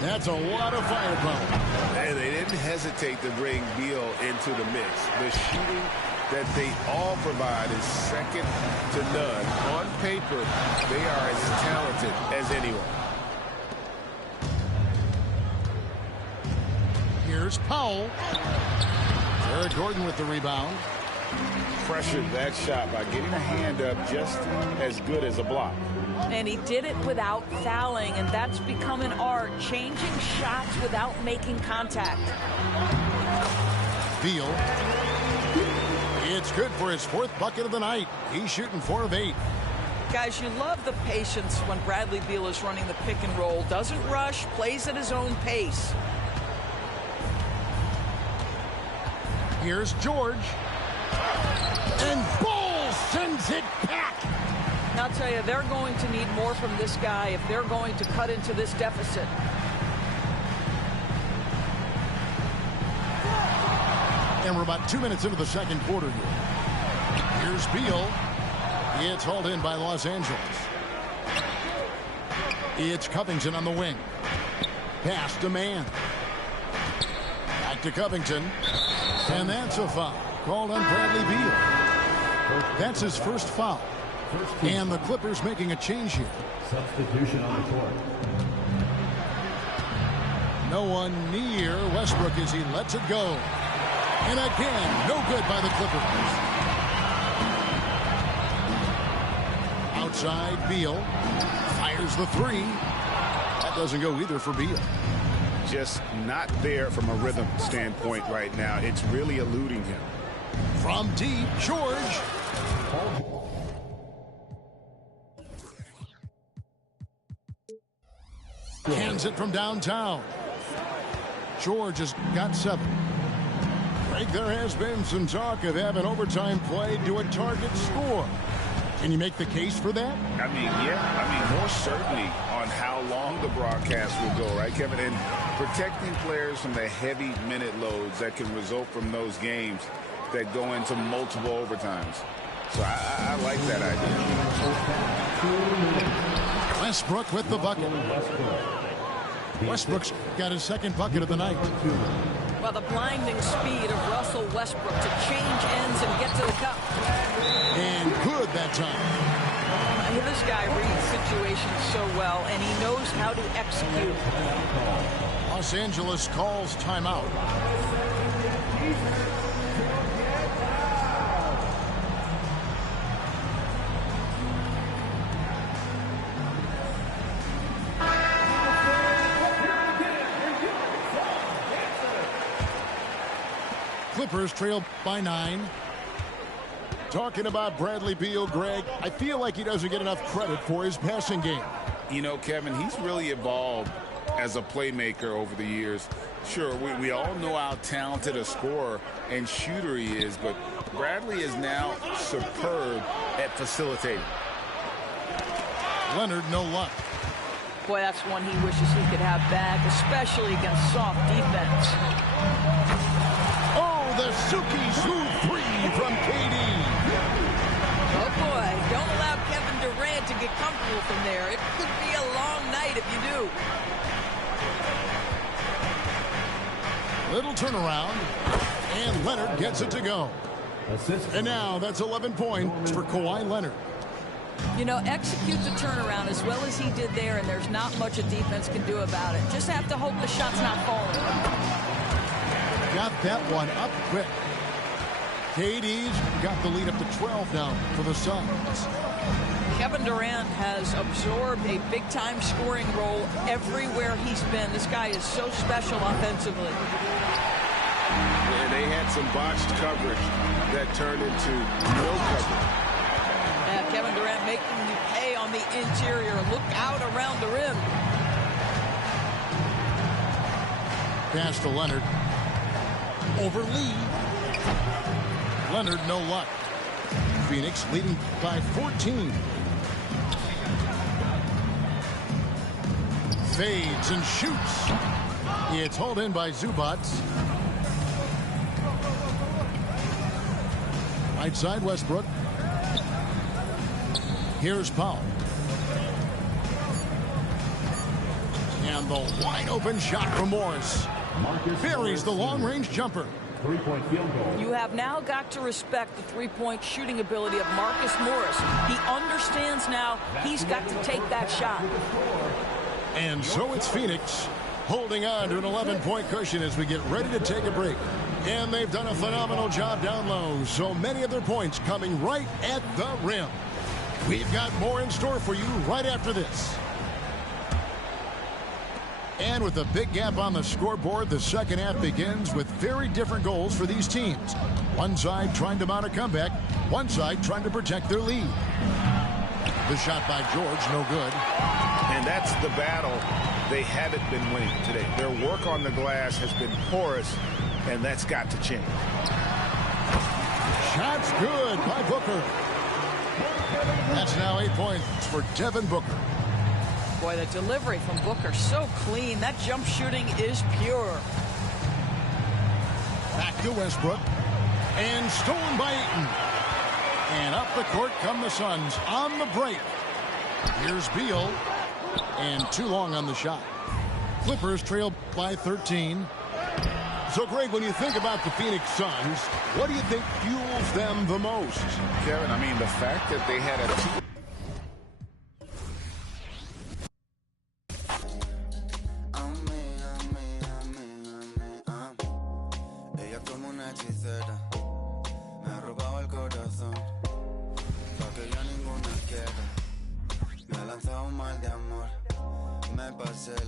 That's a lot of firepower. And they didn't hesitate to bring Beal into the mix. The shooting that they all provide is second to none. On paper, they are as talented as anyone. Here's Powell. Eric Gordon with the rebound. Pressured that shot by getting a hand up just as good as a block. And he did it without fouling, and that's become an art, changing shots without making contact. Beal. It's good for his 4th bucket of the night. He's shooting 4 of 8. Guys, you love the patience when Bradley Beal is running the pick and roll. Doesn't rush, plays at his own pace. Here's George. And Bull sends it back. And I'll tell you, they're going to need more from this guy if they're going to cut into this deficit. And we're about 2 minutes into the second quarter here. Here's Beal. It's hauled in by Los Angeles. It's Covington on the wing. Pass to man. Back to Covington. And that's a foul called on Bradley Beal. That's his first foul. And the Clippers making a change here. Substitution on the court. No one near Westbrook as he lets it go. And again, no good by the Clippers. Outside, Beal fires the 3. That doesn't go either for Beal. Just not there from a rhythm standpoint right now. It's really eluding him. From deep, George. Hands it from downtown. George has got 7. Greg, there has been some talk of having overtime played to a target score. Can you make the case for that? I mean, yeah. I mean, more certainly on how long the broadcast will go, right, Kevin? And protecting players from the heavy minute loads that can result from those games that go into multiple overtimes. So I like that idea. Westbrook with the bucket. Westbrook's got his second bucket of the night. Well, the blinding speed of Russell Westbrook to change ends and get to the cup. And good that time. This guy reads situations so well, and he knows how to execute. Los Angeles calls timeout. Clippers trail by 9. Talking about Bradley Beal, Greg, I feel like he doesn't get enough credit for his passing game. You know, Kevin, he's really evolved as a playmaker over the years. Sure, we all know how talented a scorer and shooter he is, but Bradley is now superb at facilitating. Leonard, no luck. Boy, that's one he wishes he could have back, especially against soft defense. Oh, the Suki smooth three from KD. Oh, boy, don't allow Kevin Durant to get comfortable from there. It could be a long night if you do. Little turnaround, and Leonard gets it to go. And now that's 11 points for Kawhi Leonard. You know, execute the turnaround as well as he did there, and there's not much a defense can do about it. Just have to hope the shot's not falling. Got that one up quick. KD's got the lead up to 12 now for the Suns. Kevin Durant has absorbed a big-time scoring role everywhere he's been. This guy is so special offensively. And they had some botched coverage that turned into no coverage. Yeah, Kevin Durant making you pay on the interior. Look out around the rim. Pass to Leonard. Over Lee. Leonard, no luck. Phoenix leading by 14. Fades and shoots. It's hauled in by Zubac. Right side, Westbrook. Here's Powell. And the wide open shot from Morris. Buries the long-range jumper. Three-point field goal. You have now got to respect the three-point shooting ability of Marcus Morris. He understands now he's got to take that shot. And so it's Phoenix holding on to an 11-point cushion as we get ready to take a break. And they've done a phenomenal job down low. So many of their points coming right at the rim. We've got more in store for you right after this. And with a big gap on the scoreboard, the second half begins with very different goals for these teams. One side trying to mount a comeback, one side trying to protect their lead. The shot by George, no good. And that's the battle they haven't been winning today. Their work on the glass has been porous, and that's got to change. Shot's good by Booker. That's now 8 points for Devin Booker. Boy, the delivery from Booker, so clean. That jump shooting is pure. Back to Westbrook. And stolen by Ayton. And up the court come the Suns on the break. Here's Beal. And too long on the shot. Clippers trail by 13. So, Greg, when you think about the Phoenix Suns, what do you think fuels them the most? Kevin, I mean, the fact that they had a team.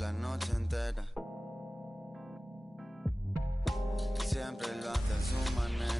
La noche entera siempre lo hace a su manera.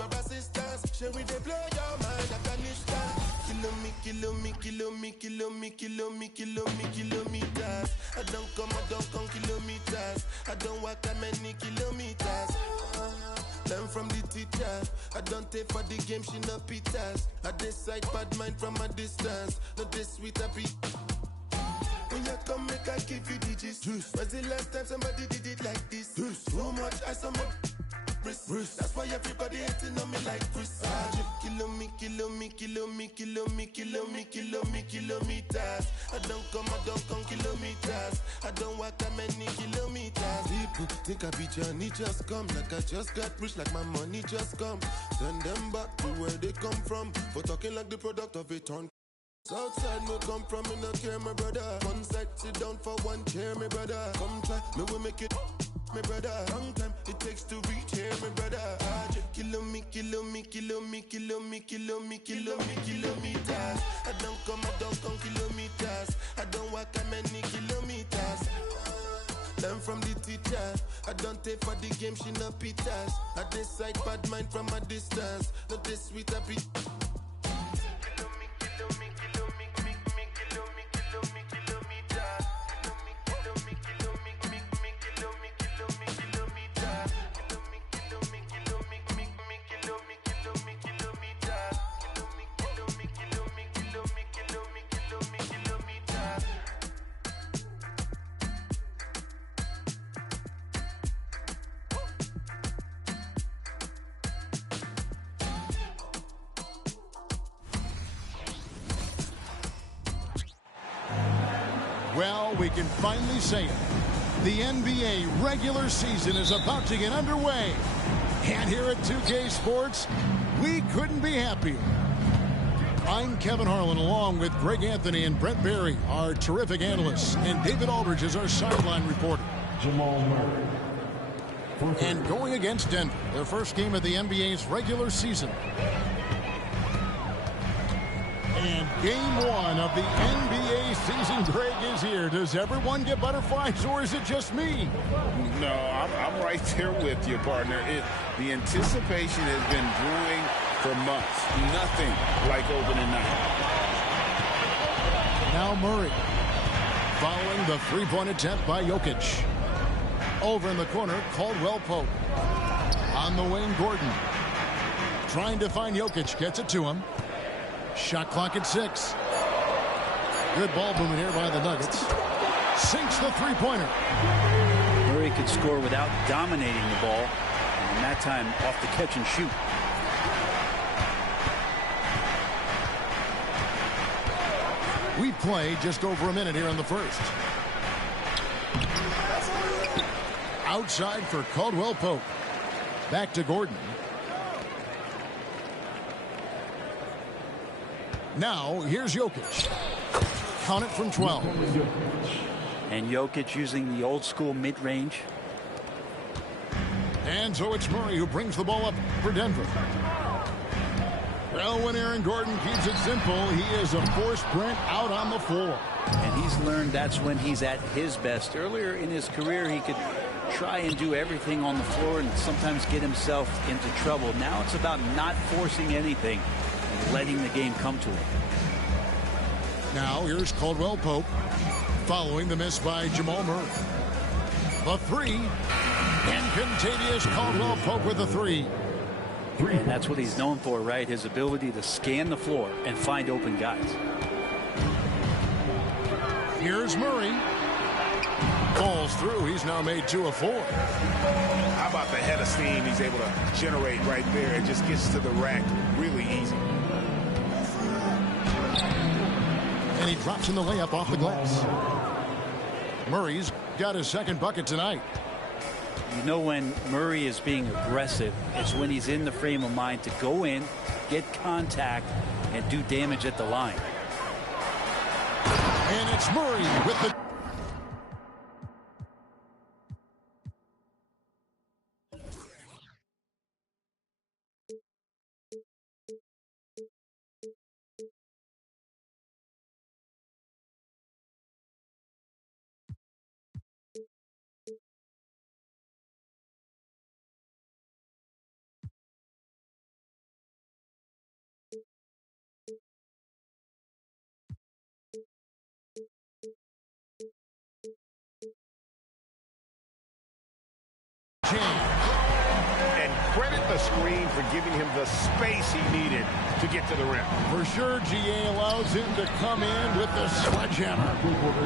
for assistance. Shall we they blow your mind, Afghanistan? Kilometers. I don't come kilometers. I don't walk that many kilometers. Learn from the teacher. I don't take for the game, she no pitas. I decide bad mind from a distance. Not this sweet, I be. When you come, make I give you digits. When's the last time somebody did it like this? Too much ice on my wrist. That's why everybody hating on me like Chris. Kilometers. I don't come kilometers. I don't walk that many kilometers. People think I be Johnny just come. Like I just got rich, like my money just come. Send them back to where they come from. For talking like the product of a turn. Outside me come from, me no care, my brother. One side, sit down for one chair, my brother. Come try, me will make it, my brother. Long time it takes to reach here, my brother. Kilometers. I don't come kilometers. I don't walk that many kilometers. Learn from the teacher. I don't take for the game, she no pitas. I decide bad mind from a distance. Not this sweet, I be. Well, we can finally say it. The NBA regular season is about to get underway. And here at 2K Sports, we couldn't be happier. I'm Kevin Harlan, along with Greg Anthony and Brent Barry, our terrific analysts, and David Aldridge is our sideline reporter. Jamal Murray. And going against Denver, their first game of the NBA's regular season. And game one of the NBA season, Greg, is here. Does everyone get butterflies, or is it just me? No, I'm right there with you, partner. The anticipation has been brewing for months. Nothing like opening night. Now Murray, following the three-point attempt by Jokic. Over in the corner, Caldwell Pope. On the wing, Gordon. Trying to find Jokic, gets it to him. Shot clock at 6. Good ball movement here by the Nuggets. Sinks the three-pointer. Murray could score without dominating the ball. And that time off the catch and shoot. We play just over a minute here in the first. Outside for Caldwell Pope. Back to Gordon. Now, here's Jokic. Count it from 12. And Jokic using the old school mid-range. And so it's Murray who brings the ball up for Denver. Well, when Aaron Gordon keeps it simple, he is a force sprint out on the floor. And he's learned that's when he's at his best. Earlier in his career, he could try and do everything on the floor and sometimes get himself into trouble. Now it's about not forcing anything and letting the game come to him. Now here's Caldwell Pope following the miss by Jamal Murray. The three. Incontaneous Caldwell Pope with the three. And that's what he's known for, right? His ability to scan the floor and find open guys. Here's Murray. Falls through. He's now made 2 of 4. How about the head of steam he's able to generate right there? It just gets to the rack really easy. And he drops in the layup off the glass. Murray's got his second bucket tonight. You know when Murray is being aggressive, it's when he's in the frame of mind to go in, get contact, and do damage at the line. And it's Murray with the jam. And credit the screen for giving him the space he needed to get to the rim. For sure, GA allows him to come in with the sledgehammer.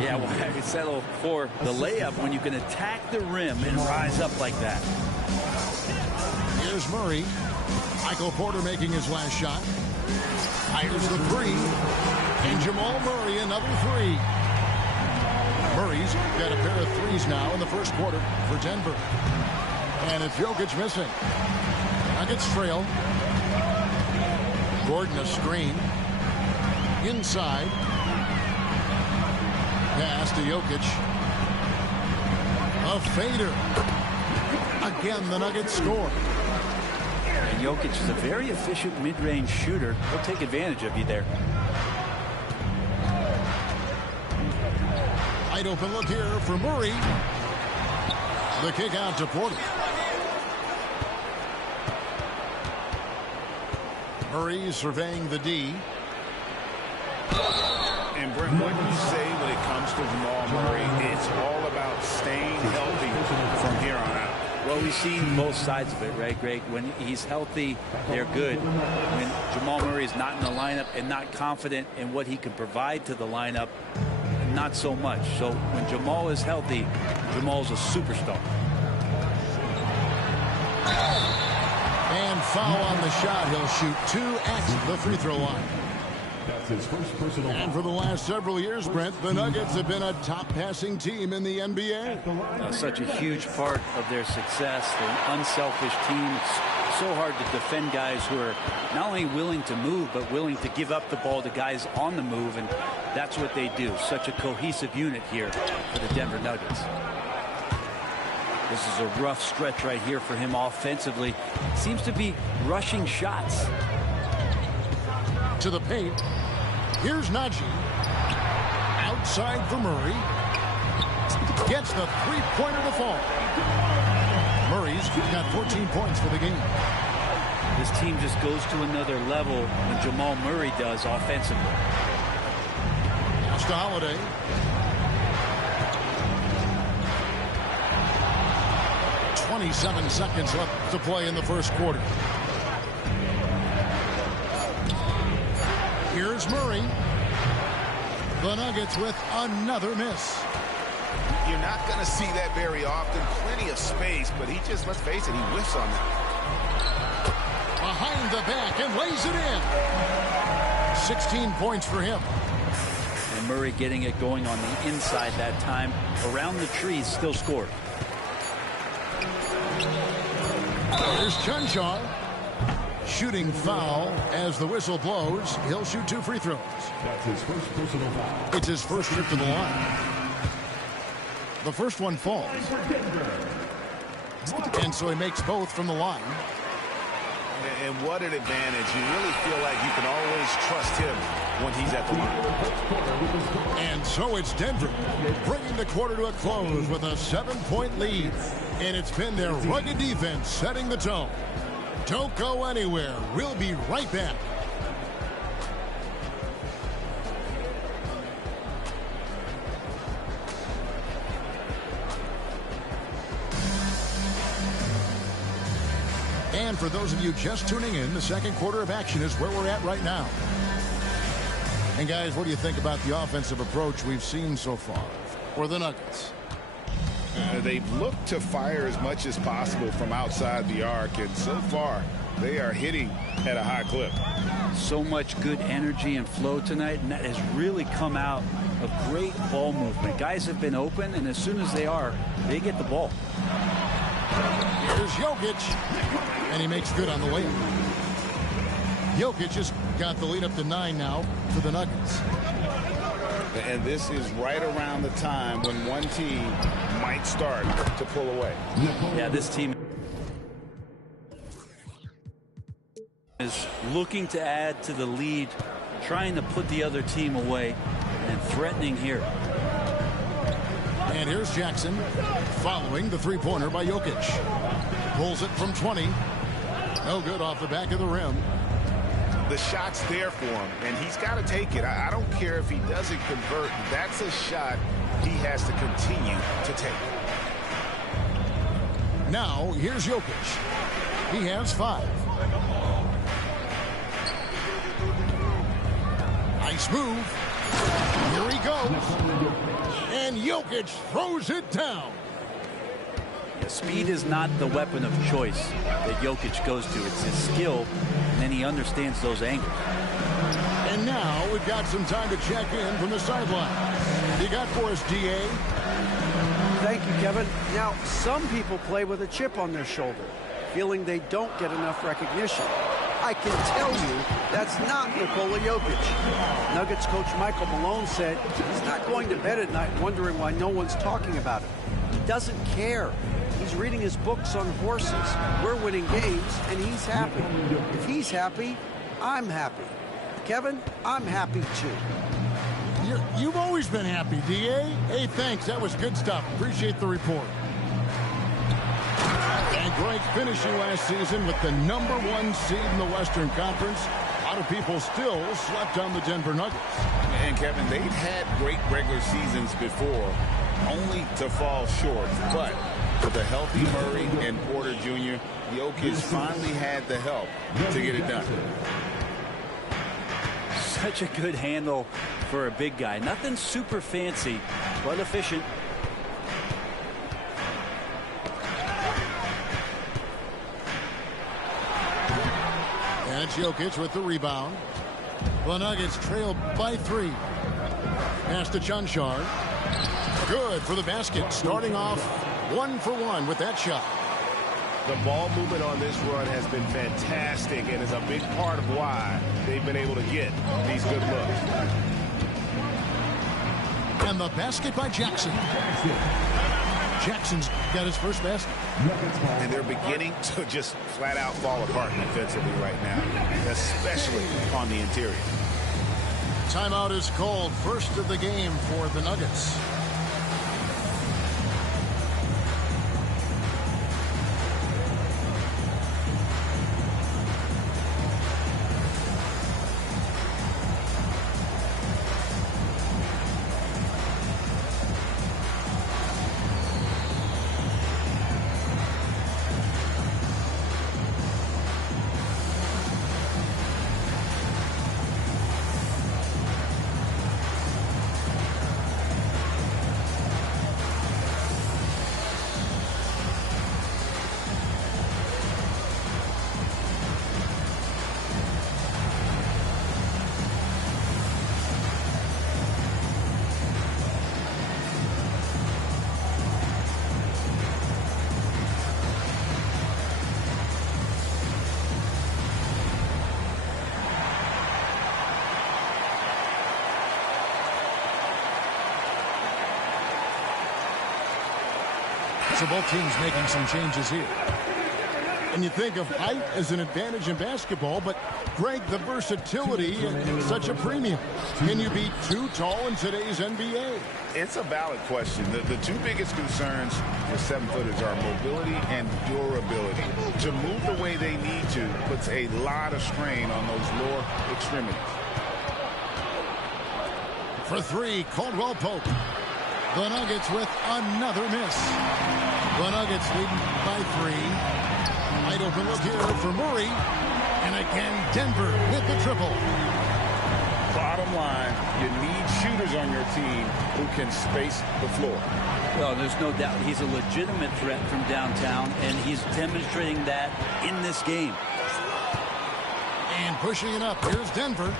Yeah, well, I settle for the layup when you can attack the rim and rise up like that. Here's Murray. Michael Porter making his last shot. Fires the three. And Jamal Murray another three. Murray's got a pair of threes now in the first quarter for Denver. And it's Jokic missing. Nuggets trail. Gordon a screen. Inside. Pass to Jokic. A fader. Again, the Nuggets score. And Jokic is a very efficient mid-range shooter. He'll take advantage of you there. Wide open look here for Murray. The kick out to Porter. Murray surveying the D. And Brent, what do you say when it comes to Jamal Murray? It's all about staying healthy from here on out. Well, we've seen both sides of it, right, Greg? When he's healthy, they're good. When Jamal Murray is not in the lineup and not confident in what he can provide to the lineup, not so much. So when Jamal is healthy, Jamal's a superstar. And foul on the shot. He'll shoot 2 at the free throw line. That's his first personal. And for the last several years, Brent, the Nuggets have been a top passing team in the NBA. Such a huge part of their success. They're an unselfish team. It's so hard to defend guys who are not only willing to move, but willing to give up the ball to guys on the move, and that's what they do. Such a cohesive unit here for the Denver Nuggets. This is a rough stretch right here for him offensively. Seems to be rushing shots. To the paint. Here's Najee. Outside for Murray. Gets the three-pointer to fall. Murray's got 14 points for the game. This team just goes to another level when Jamal Murray does offensively. Pass to Holiday. .27 seconds left to play in the first quarter. Here's Murray. The Nuggets with another miss. You're not going to see that very often. Plenty of space, but he just, let's face it, he whiffs on that. Behind the back and lays it in. 16 points for him. And Murray getting it going on the inside that time. Around the trees, still scored. Here's Chunchar. Shooting foul as the whistle blows. He'll shoot 2 free throws. That's his first personal foul. It's his first trip to the line. The first one falls. And so he makes both from the line. And what an advantage. You really feel like you can always trust him when he's at the line. And so it's Denver bringing the quarter to a close with a 7-point lead. And it's been their rugged defense setting the tone. Don't go anywhere. We'll be right back. And for those of you just tuning in, the second quarter of action is where we're at right now. And guys, what do you think about the offensive approach we've seen so far for the Nuggets? They've looked to fire as much as possible from outside the arc, and so far they are hitting at a high clip. So much good energy and flow tonight, and that has really come out of great ball movement. Guys have been open, and as soon as they get the ball. Here's Jokic, and he makes good on the layup. Jokic has got the lead up to 9 now for the Nuggets. And this is right around the time when one team might start to pull away. Yeah, this team is looking to add to the lead, trying to put the other team away, and threatening here. And here's Jackson following the three-pointer by Jokic. Pulls it from 20. No good off the back of the rim. The shot's there for him, and he's got to take it. I don't care if he doesn't convert. That's a shot he has to continue to take. Now, here's Jokic. He has 5. Nice move. Here he goes. And Jokic throws it down. Speed is not the weapon of choice that Jokic goes to. It's his skill, and then he understands those angles. And now we've got some time to check in from the sideline. You got for us, D.A.? Thank you, Kevin. Now, some people play with a chip on their shoulder, feeling they don't get enough recognition. I can tell you that's not Nikola Jokic. Nuggets coach Michael Malone said he's not going to bed at night wondering why no one's talking about him. He doesn't care. He's reading his books on horses. We're winning games, and he's happy. If he's happy, I'm happy. Kevin, I'm happy too. You've always been happy, D.A. Hey, thanks. That was good stuff. Appreciate the report. And Greg finishing last season with the #1 seed in the Western Conference. A lot of people still slept on the Denver Nuggets. And Kevin, they've had great regular seasons before, only to fall short. But with a healthy Murray and Porter Jr., Jokic finally had the help to get it done. Such a good handle for a big guy. Nothing super fancy, but efficient. And it's Jokic with the rebound. The Nuggets trail by 3. Pass to Chunchar. Good for the basket. Starting off 1 for 1 with that shot. The ball movement on this run has been fantastic and is a big part of why they've been able to get these good looks. And the basket by Jackson. Jackson's got his first basket. And they're beginning to just flat out fall apart defensively right now, especially on the interior. Timeout is called. First of the game for the Nuggets. So both teams making some changes here. And you think of height as an advantage in basketball, but Greg, the versatility and such a premium. Can you be too tall in today's NBA? It's a valid question. The two biggest concerns for 7-footers are mobility and durability. To move the way they need to puts a lot of strain on those lower extremities. For 3, Caldwell Pope. The Nuggets with another miss. The Nuggets leading by 3. Wide open look here for Murray. And again, Denver with the triple. Bottom line, you need shooters on your team who can space the floor. Well, there's no doubt he's a legitimate threat from downtown, and he's demonstrating that in this game. And pushing it up, here's Denver.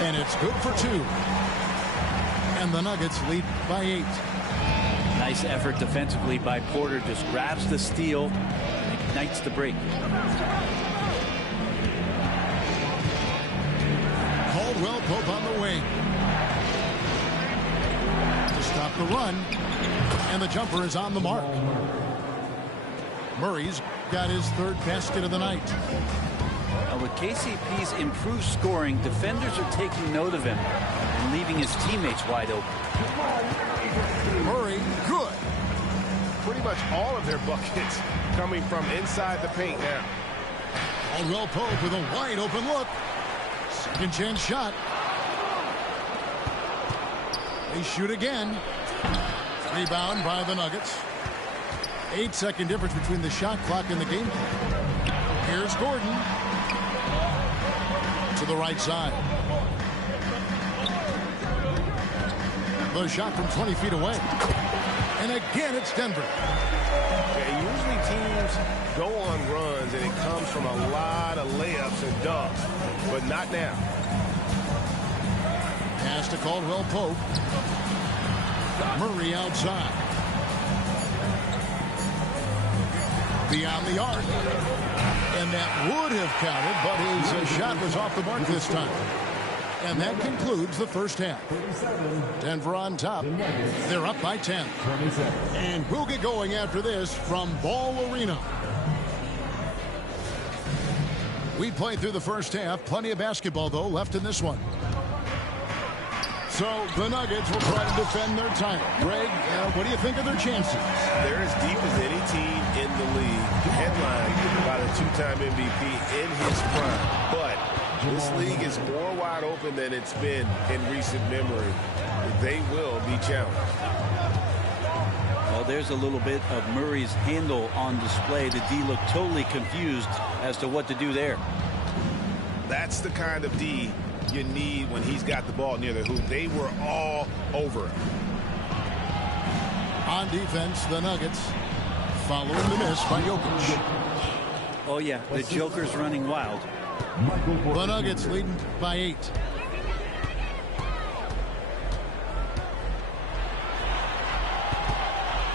And it's good for 2. And the Nuggets lead by 8. Nice effort defensively by Porter. Just grabs the steal and ignites the break. Caldwell Pope on the wing. To stop the run. And the jumper is on the mark. Murray's got his 3rd basket of the night. Now with KCP's improved scoring, defenders are taking note of him and leaving his teammates wide open. Murray, good. Pretty much all of their buckets coming from inside the paint now. Caldwell Pope with a wide open look. Second chance shot. They shoot again. Rebound by the Nuggets. 8-second difference between the shot clock and the game clock. Here's Gordon to the right side. The shot from 20 feet away. And again, it's Denver. And usually teams go on runs, and it comes from a lot of layups and dunks, but not now. Pass to Caldwell Pope. Murray outside. Beyond the arc. And that would have counted, but his shot was off the mark this time. And that concludes the first half. Denver on top. They're up by 10. And we'll get going after this from Ball Arena. We played through the first half. Plenty of basketball, though, left in this one. So the Nuggets will try to defend their title. Greg, what do you think of their chances? They're as deep as any team in the league, headlined by the two-time MVP in his prime. But this league is more wide open than it's been in recent memory. They will be challenged. Well, there's a little bit of Murray's handle on display. The D looked totally confused as to what to do there. That's the kind of D you need when he's got the ball near the hoop. They were all over it. On defense, the Nuggets following the miss by Jokic. Oh, yeah, the Joker's running wild. The Nuggets leading by 8.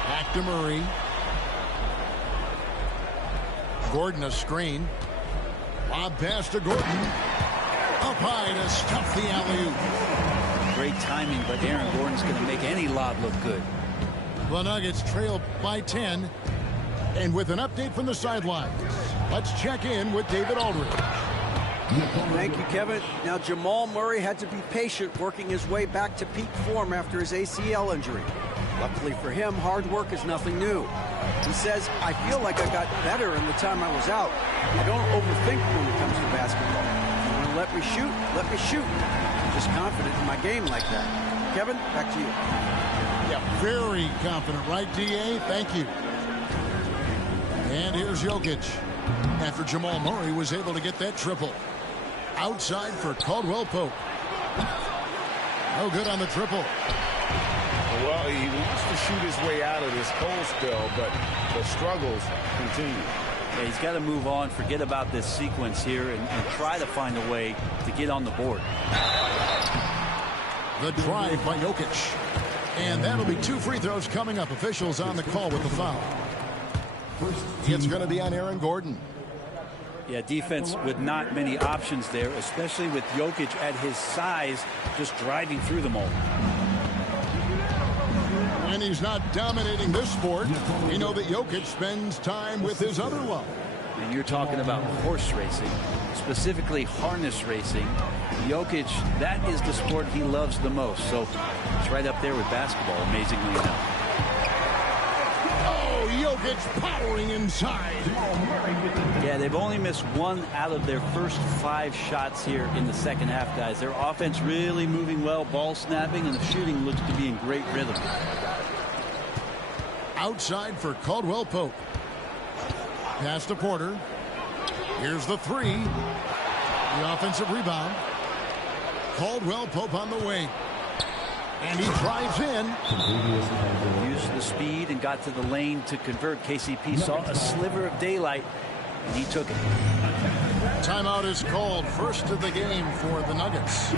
Back to Murray. Gordon a screen. Lob pass to Gordon. Up high to stuff the alley-oop. Great timing, but Aaron Gordon's going to make any lob look good. The Nuggets trail by 10. And with an update from the sidelines, let's check in with David Aldridge. Thank you, Kevin. Now, Jamal Murray had to be patient working his way back to peak form after his ACL injury. Luckily for him, hard work is nothing new. He says, I feel like I got better in the time I was out. I don't overthink when it comes to basketball. If you want to let me shoot, let me shoot. I'm just confident in my game like that. Kevin, back to you. Yeah, very confident, right, D.A.? Thank you. And here's Jokic. After Jamal Murray was able to get that triple. Outside for Caldwell Pope. No good on the triple. Well, he wants to shoot his way out of this cold spell, but the struggles continue. Yeah, he's got to move on, forget about this sequence here, and try to find a way to get on the board. The drive by Jokic. And that'll be 2 free throws coming up. Officials on the call with the foul. It's going to be on Aaron Gordon. Yeah, defense with not many options there, especially with Jokic at his size, just driving through them all. When he's not dominating this sport, we know that Jokic spends time with his other love. And you're talking about horse racing, specifically harness racing. Jokic, that is the sport he loves the most. So it's right up there with basketball, amazingly enough. Oh, Jokic powering inside. Yeah, they've only missed 1 out of their first 5 shots here in the second half, guys. Their offense really moving well, ball snapping, and the shooting looks to be in great rhythm. Outside for Caldwell Pope. Pass to Porter. Here's the 3. The offensive rebound. Caldwell Pope on the wing. And he drives in. Used the speed and got to the lane to convert. KCP saw a sliver of daylight, and he took it. Timeout is called. First of the game for the Nuggets.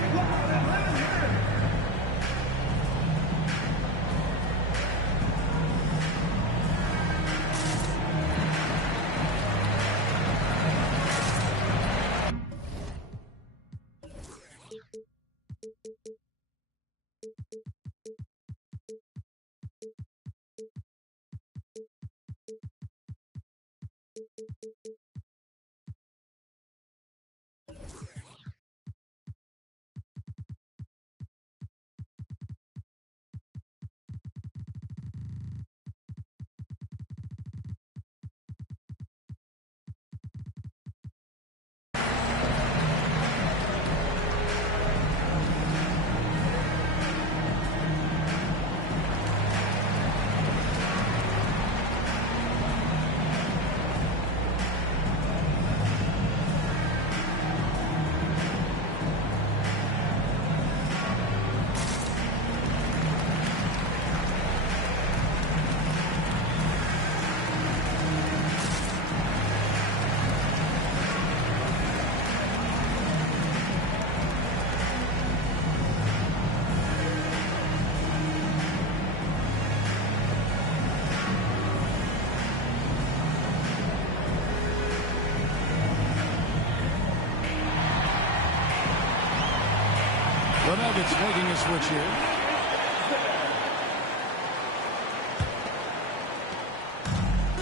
The Nuggets making a switch here.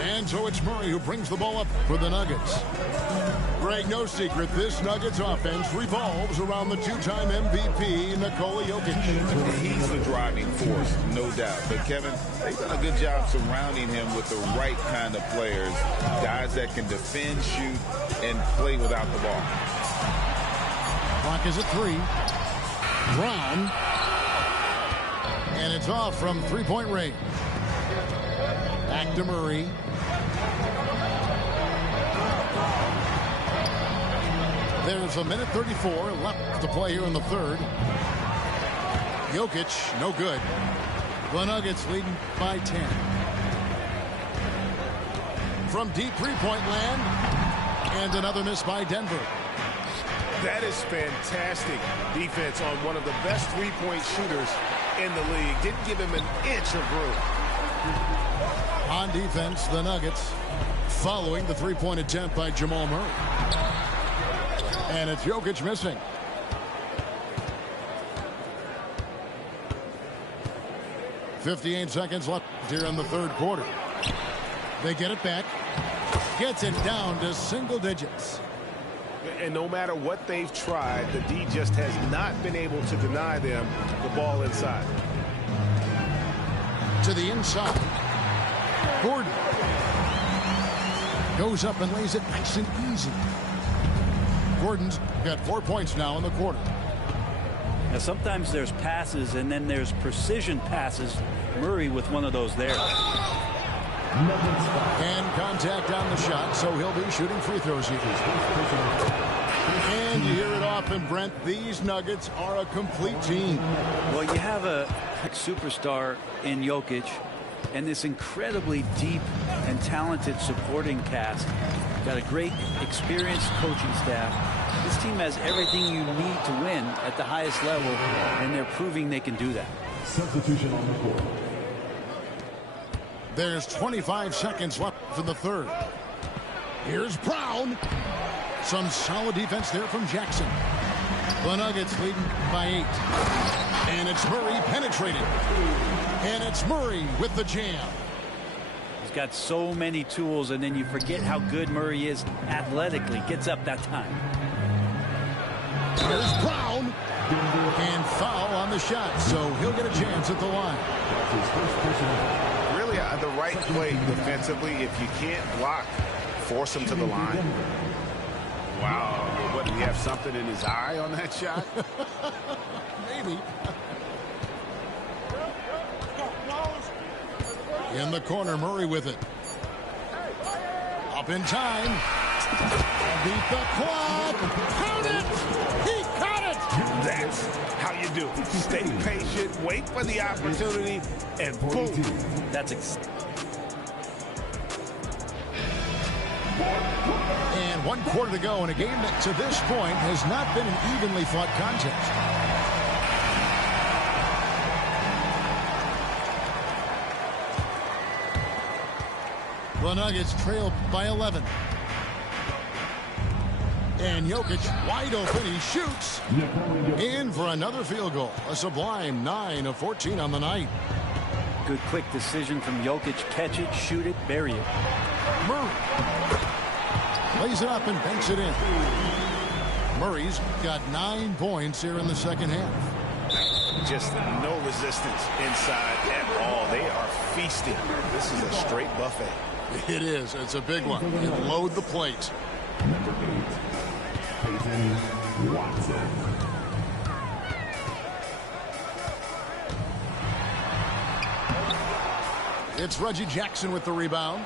And so it's Murray who brings the ball up for the Nuggets. Greg, no secret, this Nuggets offense revolves around the two-time MVP, Nikola Jokic. He's the driving force, no doubt. But, Kevin, they've done a good job surrounding him with the right kind of players, guys that can defend, shoot, and play without the ball. Clock is at 3. Brown. And it's off from three-point range. Back to Murray. There's a minute 34 left to play here in the third. Jokic, no good. The Nuggets leading by 10. From deep three-point land. And another miss by Denver. That is fantastic defense on one of the best three-point shooters in the league. Didn't give him an inch of room. On defense, the Nuggets following the three-point attempt by Jamal Murray. And it's Jokic missing. .58 seconds left here in the third quarter. They get it back. Gets it down to single digits. And no matter what they've tried, the D just has not been able to deny them the ball inside. To the inside. Gordon goes up and lays it nice and easy. Gordon's got 4 points now in the quarter. Now sometimes there's passes and then there's precision passes. Murray with one of those there. And contact on the shot, so he'll be shooting free throws here. And you hear it often, Brent, these Nuggets are a complete team. Well, you have a superstar in Jokic and this incredibly deep and talented supporting cast. Got a great experienced coaching staff. This team has everything you need to win at the highest level, and they're proving they can do that. Substitution on the court. There's 25 seconds left in the third. Here's Brown. Some solid defense there from Jackson. The Nuggets leading by 8. And it's Murray penetrating. And it's Murray with the jam. He's got so many tools, and then you forget how good Murray is athletically. Gets up that time. Here's Brown. And foul on the shot, so he'll get a chance at the line. Really, the right play defensively. If you can't block, force him to the line. Wow. What, did he have something in his eye on that shot? Maybe. In the corner, Murray with it. Up in time. Beat the clock. Count it. He caught it. That's how you do it. Stay patient, wait for the opportunity, and boom. And 1 quarter to go in a game that to this point has not been an evenly fought contest. The Nuggets trail by 11. And Jokic wide open. He shoots. In for another field goal. A sublime 9 of 14 on the night. Good quick decision from Jokic. Catch it, shoot it, bury it. Murray lays it up and banks it in. Murray's got 9 points here in the second half. Just no resistance inside at all. They are feasting. This is a straight buffet. It is. It's a big one. And load the plate. Number 8, Peyton Watson. It's Reggie Jackson with the rebound.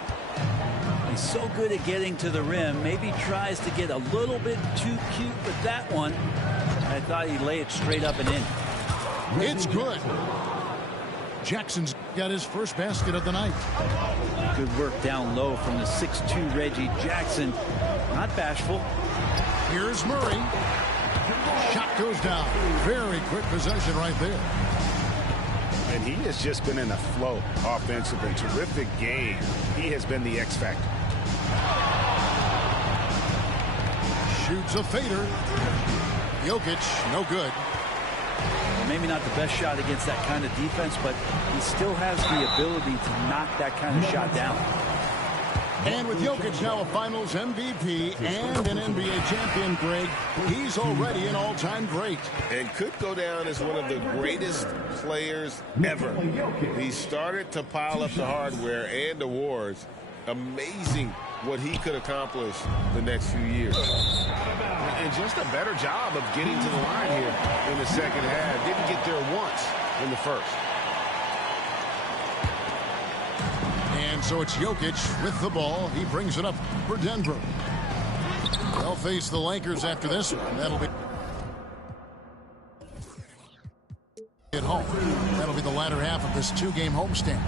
He's so good at getting to the rim. Maybe tries to get a little bit too cute with that one. I thought he'd lay it straight up and in. It's good. Jackson's got his first basket of the night. Good work down low from the 6'2 Reggie Jackson. Not bashful. Here's Murray. Shot goes down. Very quick possession right there. And he has just been in a flow offensively. Terrific game. He has been the X factor. Shoots a fader. Jokic, no good. Maybe not the best shot against that kind of defense, but he still has the ability to knock that kind of shot down. And with Jokic now a Finals MVP and an NBA champion, Greg, he's already an all-time great. And could go down as one of the greatest players ever. He started to pile up the hardware and awards. Amazing what he could accomplish the next few years. And just a better job of getting to the line here in the second half. Didn't get there once in the first. And so it's Jokic with the ball. He brings it up for Denver. They'll face the Lakers after this one. That'll be at home. That'll be the latter half of this two-game homestand.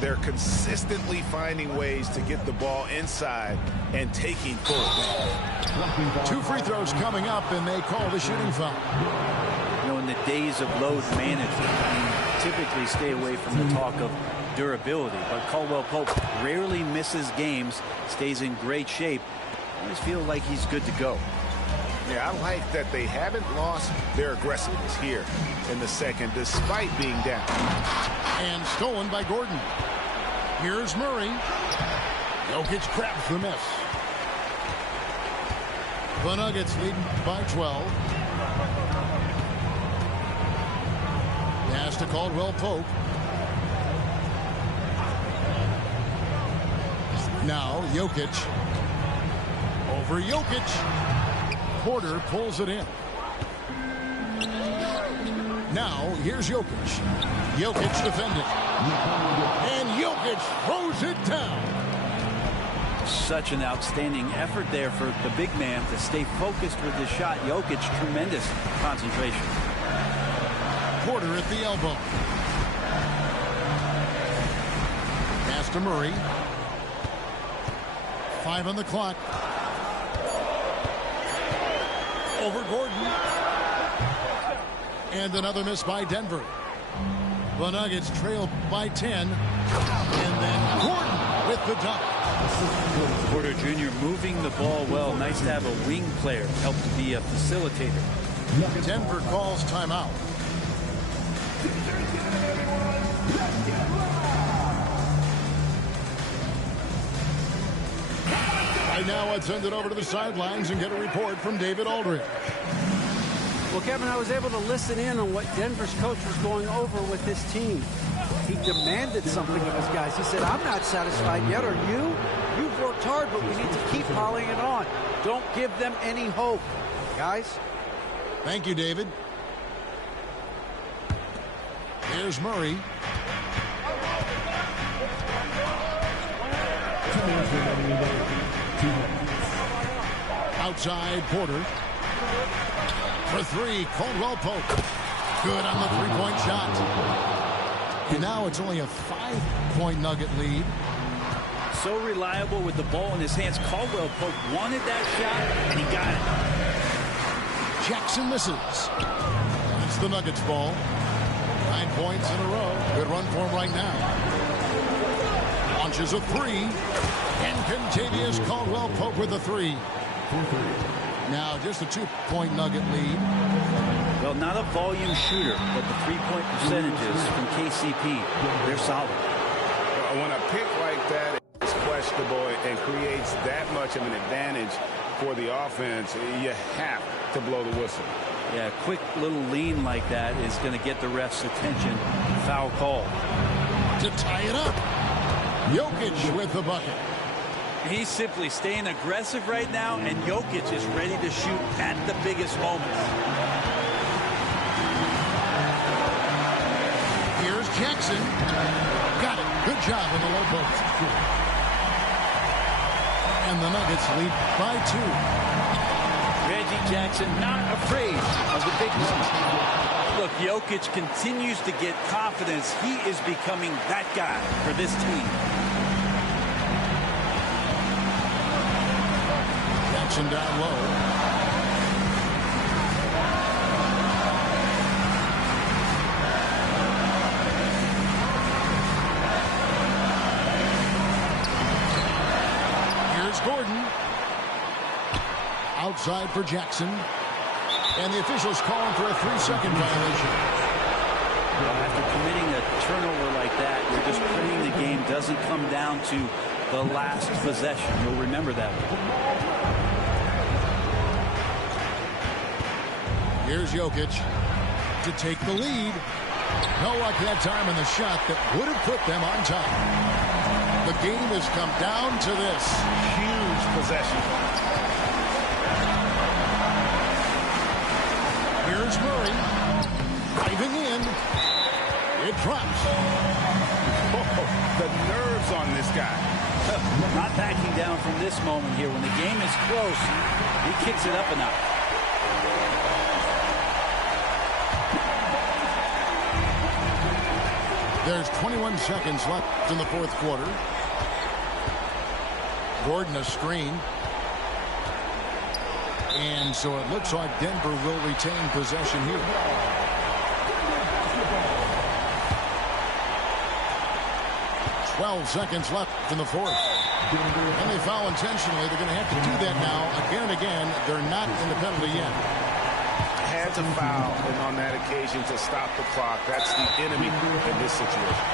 They're consistently finding ways to get the ball inside and taking full advantage. 2 free throws coming up, and they call the shooting foul. You know, in the days of load management, we typically stay away from the talk of durability, but Caldwell Pope rarely misses games, stays in great shape. I always feel like he's good to go. Yeah, I like that they haven't lost their aggressiveness here in the second, despite being down. And stolen by Gordon. Here's Murray. Jokic grabs the miss. The Nuggets leading by 12. Pass to Caldwell Pope. Now Jokic. Over Jokic. Porter pulls it in. Now here's Jokic. Jokic defended. And Jokic throws it down. Such an outstanding effort there for the big man to stay focused with his shot. Jokic, tremendous concentration. Porter at the elbow. Pass to Murray. 5 on the clock. Over Gordon. And another miss by Denver. The Nuggets trail by 10. And then Gordon with the dunk. Porter Jr. moving the ball well. Nice to have a wing player help to be a facilitator. Denver calls timeout. Right now, let's send it over to the sidelines and get a report from David Aldridge. Well, Kevin, I was able to listen in on what Denver's coach was going over with his team. He demanded something of his guys. He said, I'm not satisfied yet. Are you? You've worked hard, but we need to keep piling it on. Don't give them any hope, guys. Thank you, David. Here's Murray. Outside, Porter. For 3, Caldwell Pope. Good on the three-point shot. And now it's only a 5-point Nugget lead. So reliable with the ball in his hands. Caldwell Pope wanted that shot, and he got it. Jackson misses. And it's the Nuggets ball. 9 points in a row. Good run for him right now. Launches a 3. And Kentavious Caldwell Pope with a 3. Now just a 2-point Nugget lead. Well, not a volume shooter, but the three-point percentages from KCP, they're solid. When a pick like that is questionable and creates that much of an advantage for the offense, you have to blow the whistle. Yeah, a quick little lean like that is going to get the ref's attention. Foul call. To tie it up. Jokic with the bucket. He's simply staying aggressive right now, and Jokic is ready to shoot at the biggest moments. Here's Jackson. Got it. Good job in the low post. And the Nuggets lead by 2. Reggie Jackson not afraid of the big moment. Look, Jokic continues to get confidence. He is becoming that guy for this team. Jackson down low. Here's Gordon. Outside for Jackson. And the officials calling for a 3-second violation. Well, after committing a turnover like that, you're just praying the game doesn't come down to the last possession. You'll remember that one. Here's Jokic to take the lead. No luck that time in the shot that would have put them on top. The game has come down to this. Huge possession. Here's Murray. Diving in. It drops. Oh, the nerves on this guy. Not backing down from this moment here. When the game is close, he kicks it up a notch. There's 21 seconds left in the fourth quarter. Gordon a screen. And so it looks like Denver will retain possession here. .12 seconds left in the fourth. And they foul intentionally. They're going to have to do that now again and again. They're not in the penalty yet. Had to foul, and on that occasion to stop the clock. That's the enemy in this situation.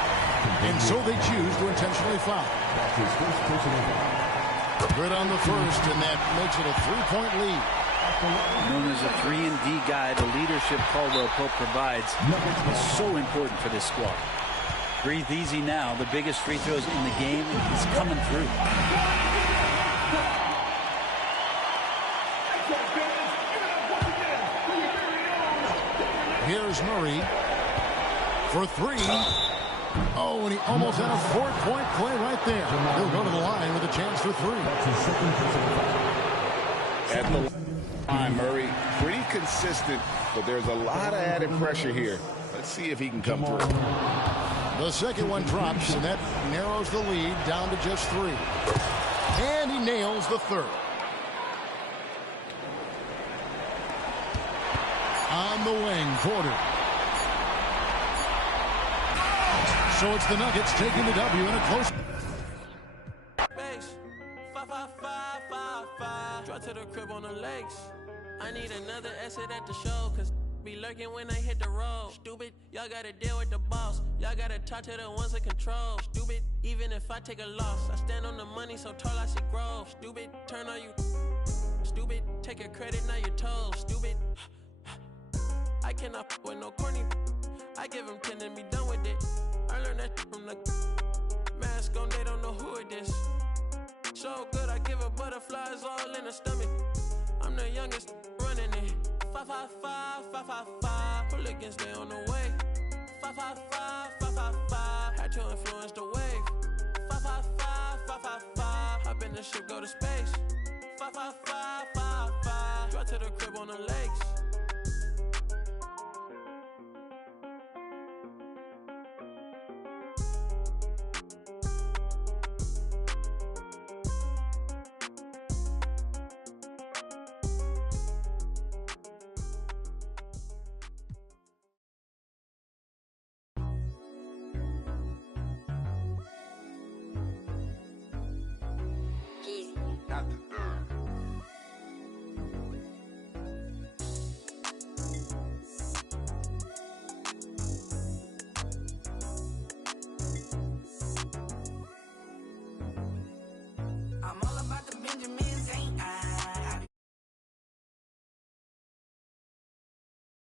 And so they choose to intentionally foul. Good on the first, and that makes it a 3-point lead. Known as a 3-and-D guy, the leadership Caldwell Pope provides is so important for this squad. Breathe easy now. The biggest free throws in the game is coming through. Here's Murray for three. Oh, and he almost had a 4-point play right there. He'll go to the line with a chance for three. At the line, Murray, pretty consistent, but there's a lot of added pressure here. Let's see if he can come through. The second one drops, and that narrows the lead down to just three. And he nails the third. On the wing, Porter. So it's the Nuggets taking the W in a close. Base, 5-5-5-5-5. Draw to the crib on the lakes. I need another exit at the show, cause be lurking when I hit the road. Stupid, y'all gotta deal with the boss. Y'all gotta talk to the ones in control. Stupid, even if I take a loss, I stand on the money so tall I see growth. Stupid, turn on you. Stupid, take your credit, now you're told. Stupid, I cannot f with no corny. I give them 10 and be done with it. I learned that from the mask on, they don't know who it is. So good, I give her butterflies all in her stomach. I'm the youngest running it. 5-5-5-5-5-5. Hooligans, they on the way. 5-5-5-5-5-5. Had to influence the wave. 5-5-5-5-5-5. Hop in the ship, go to space. 5-5-5-5-5. Drive to the crib on the lakes.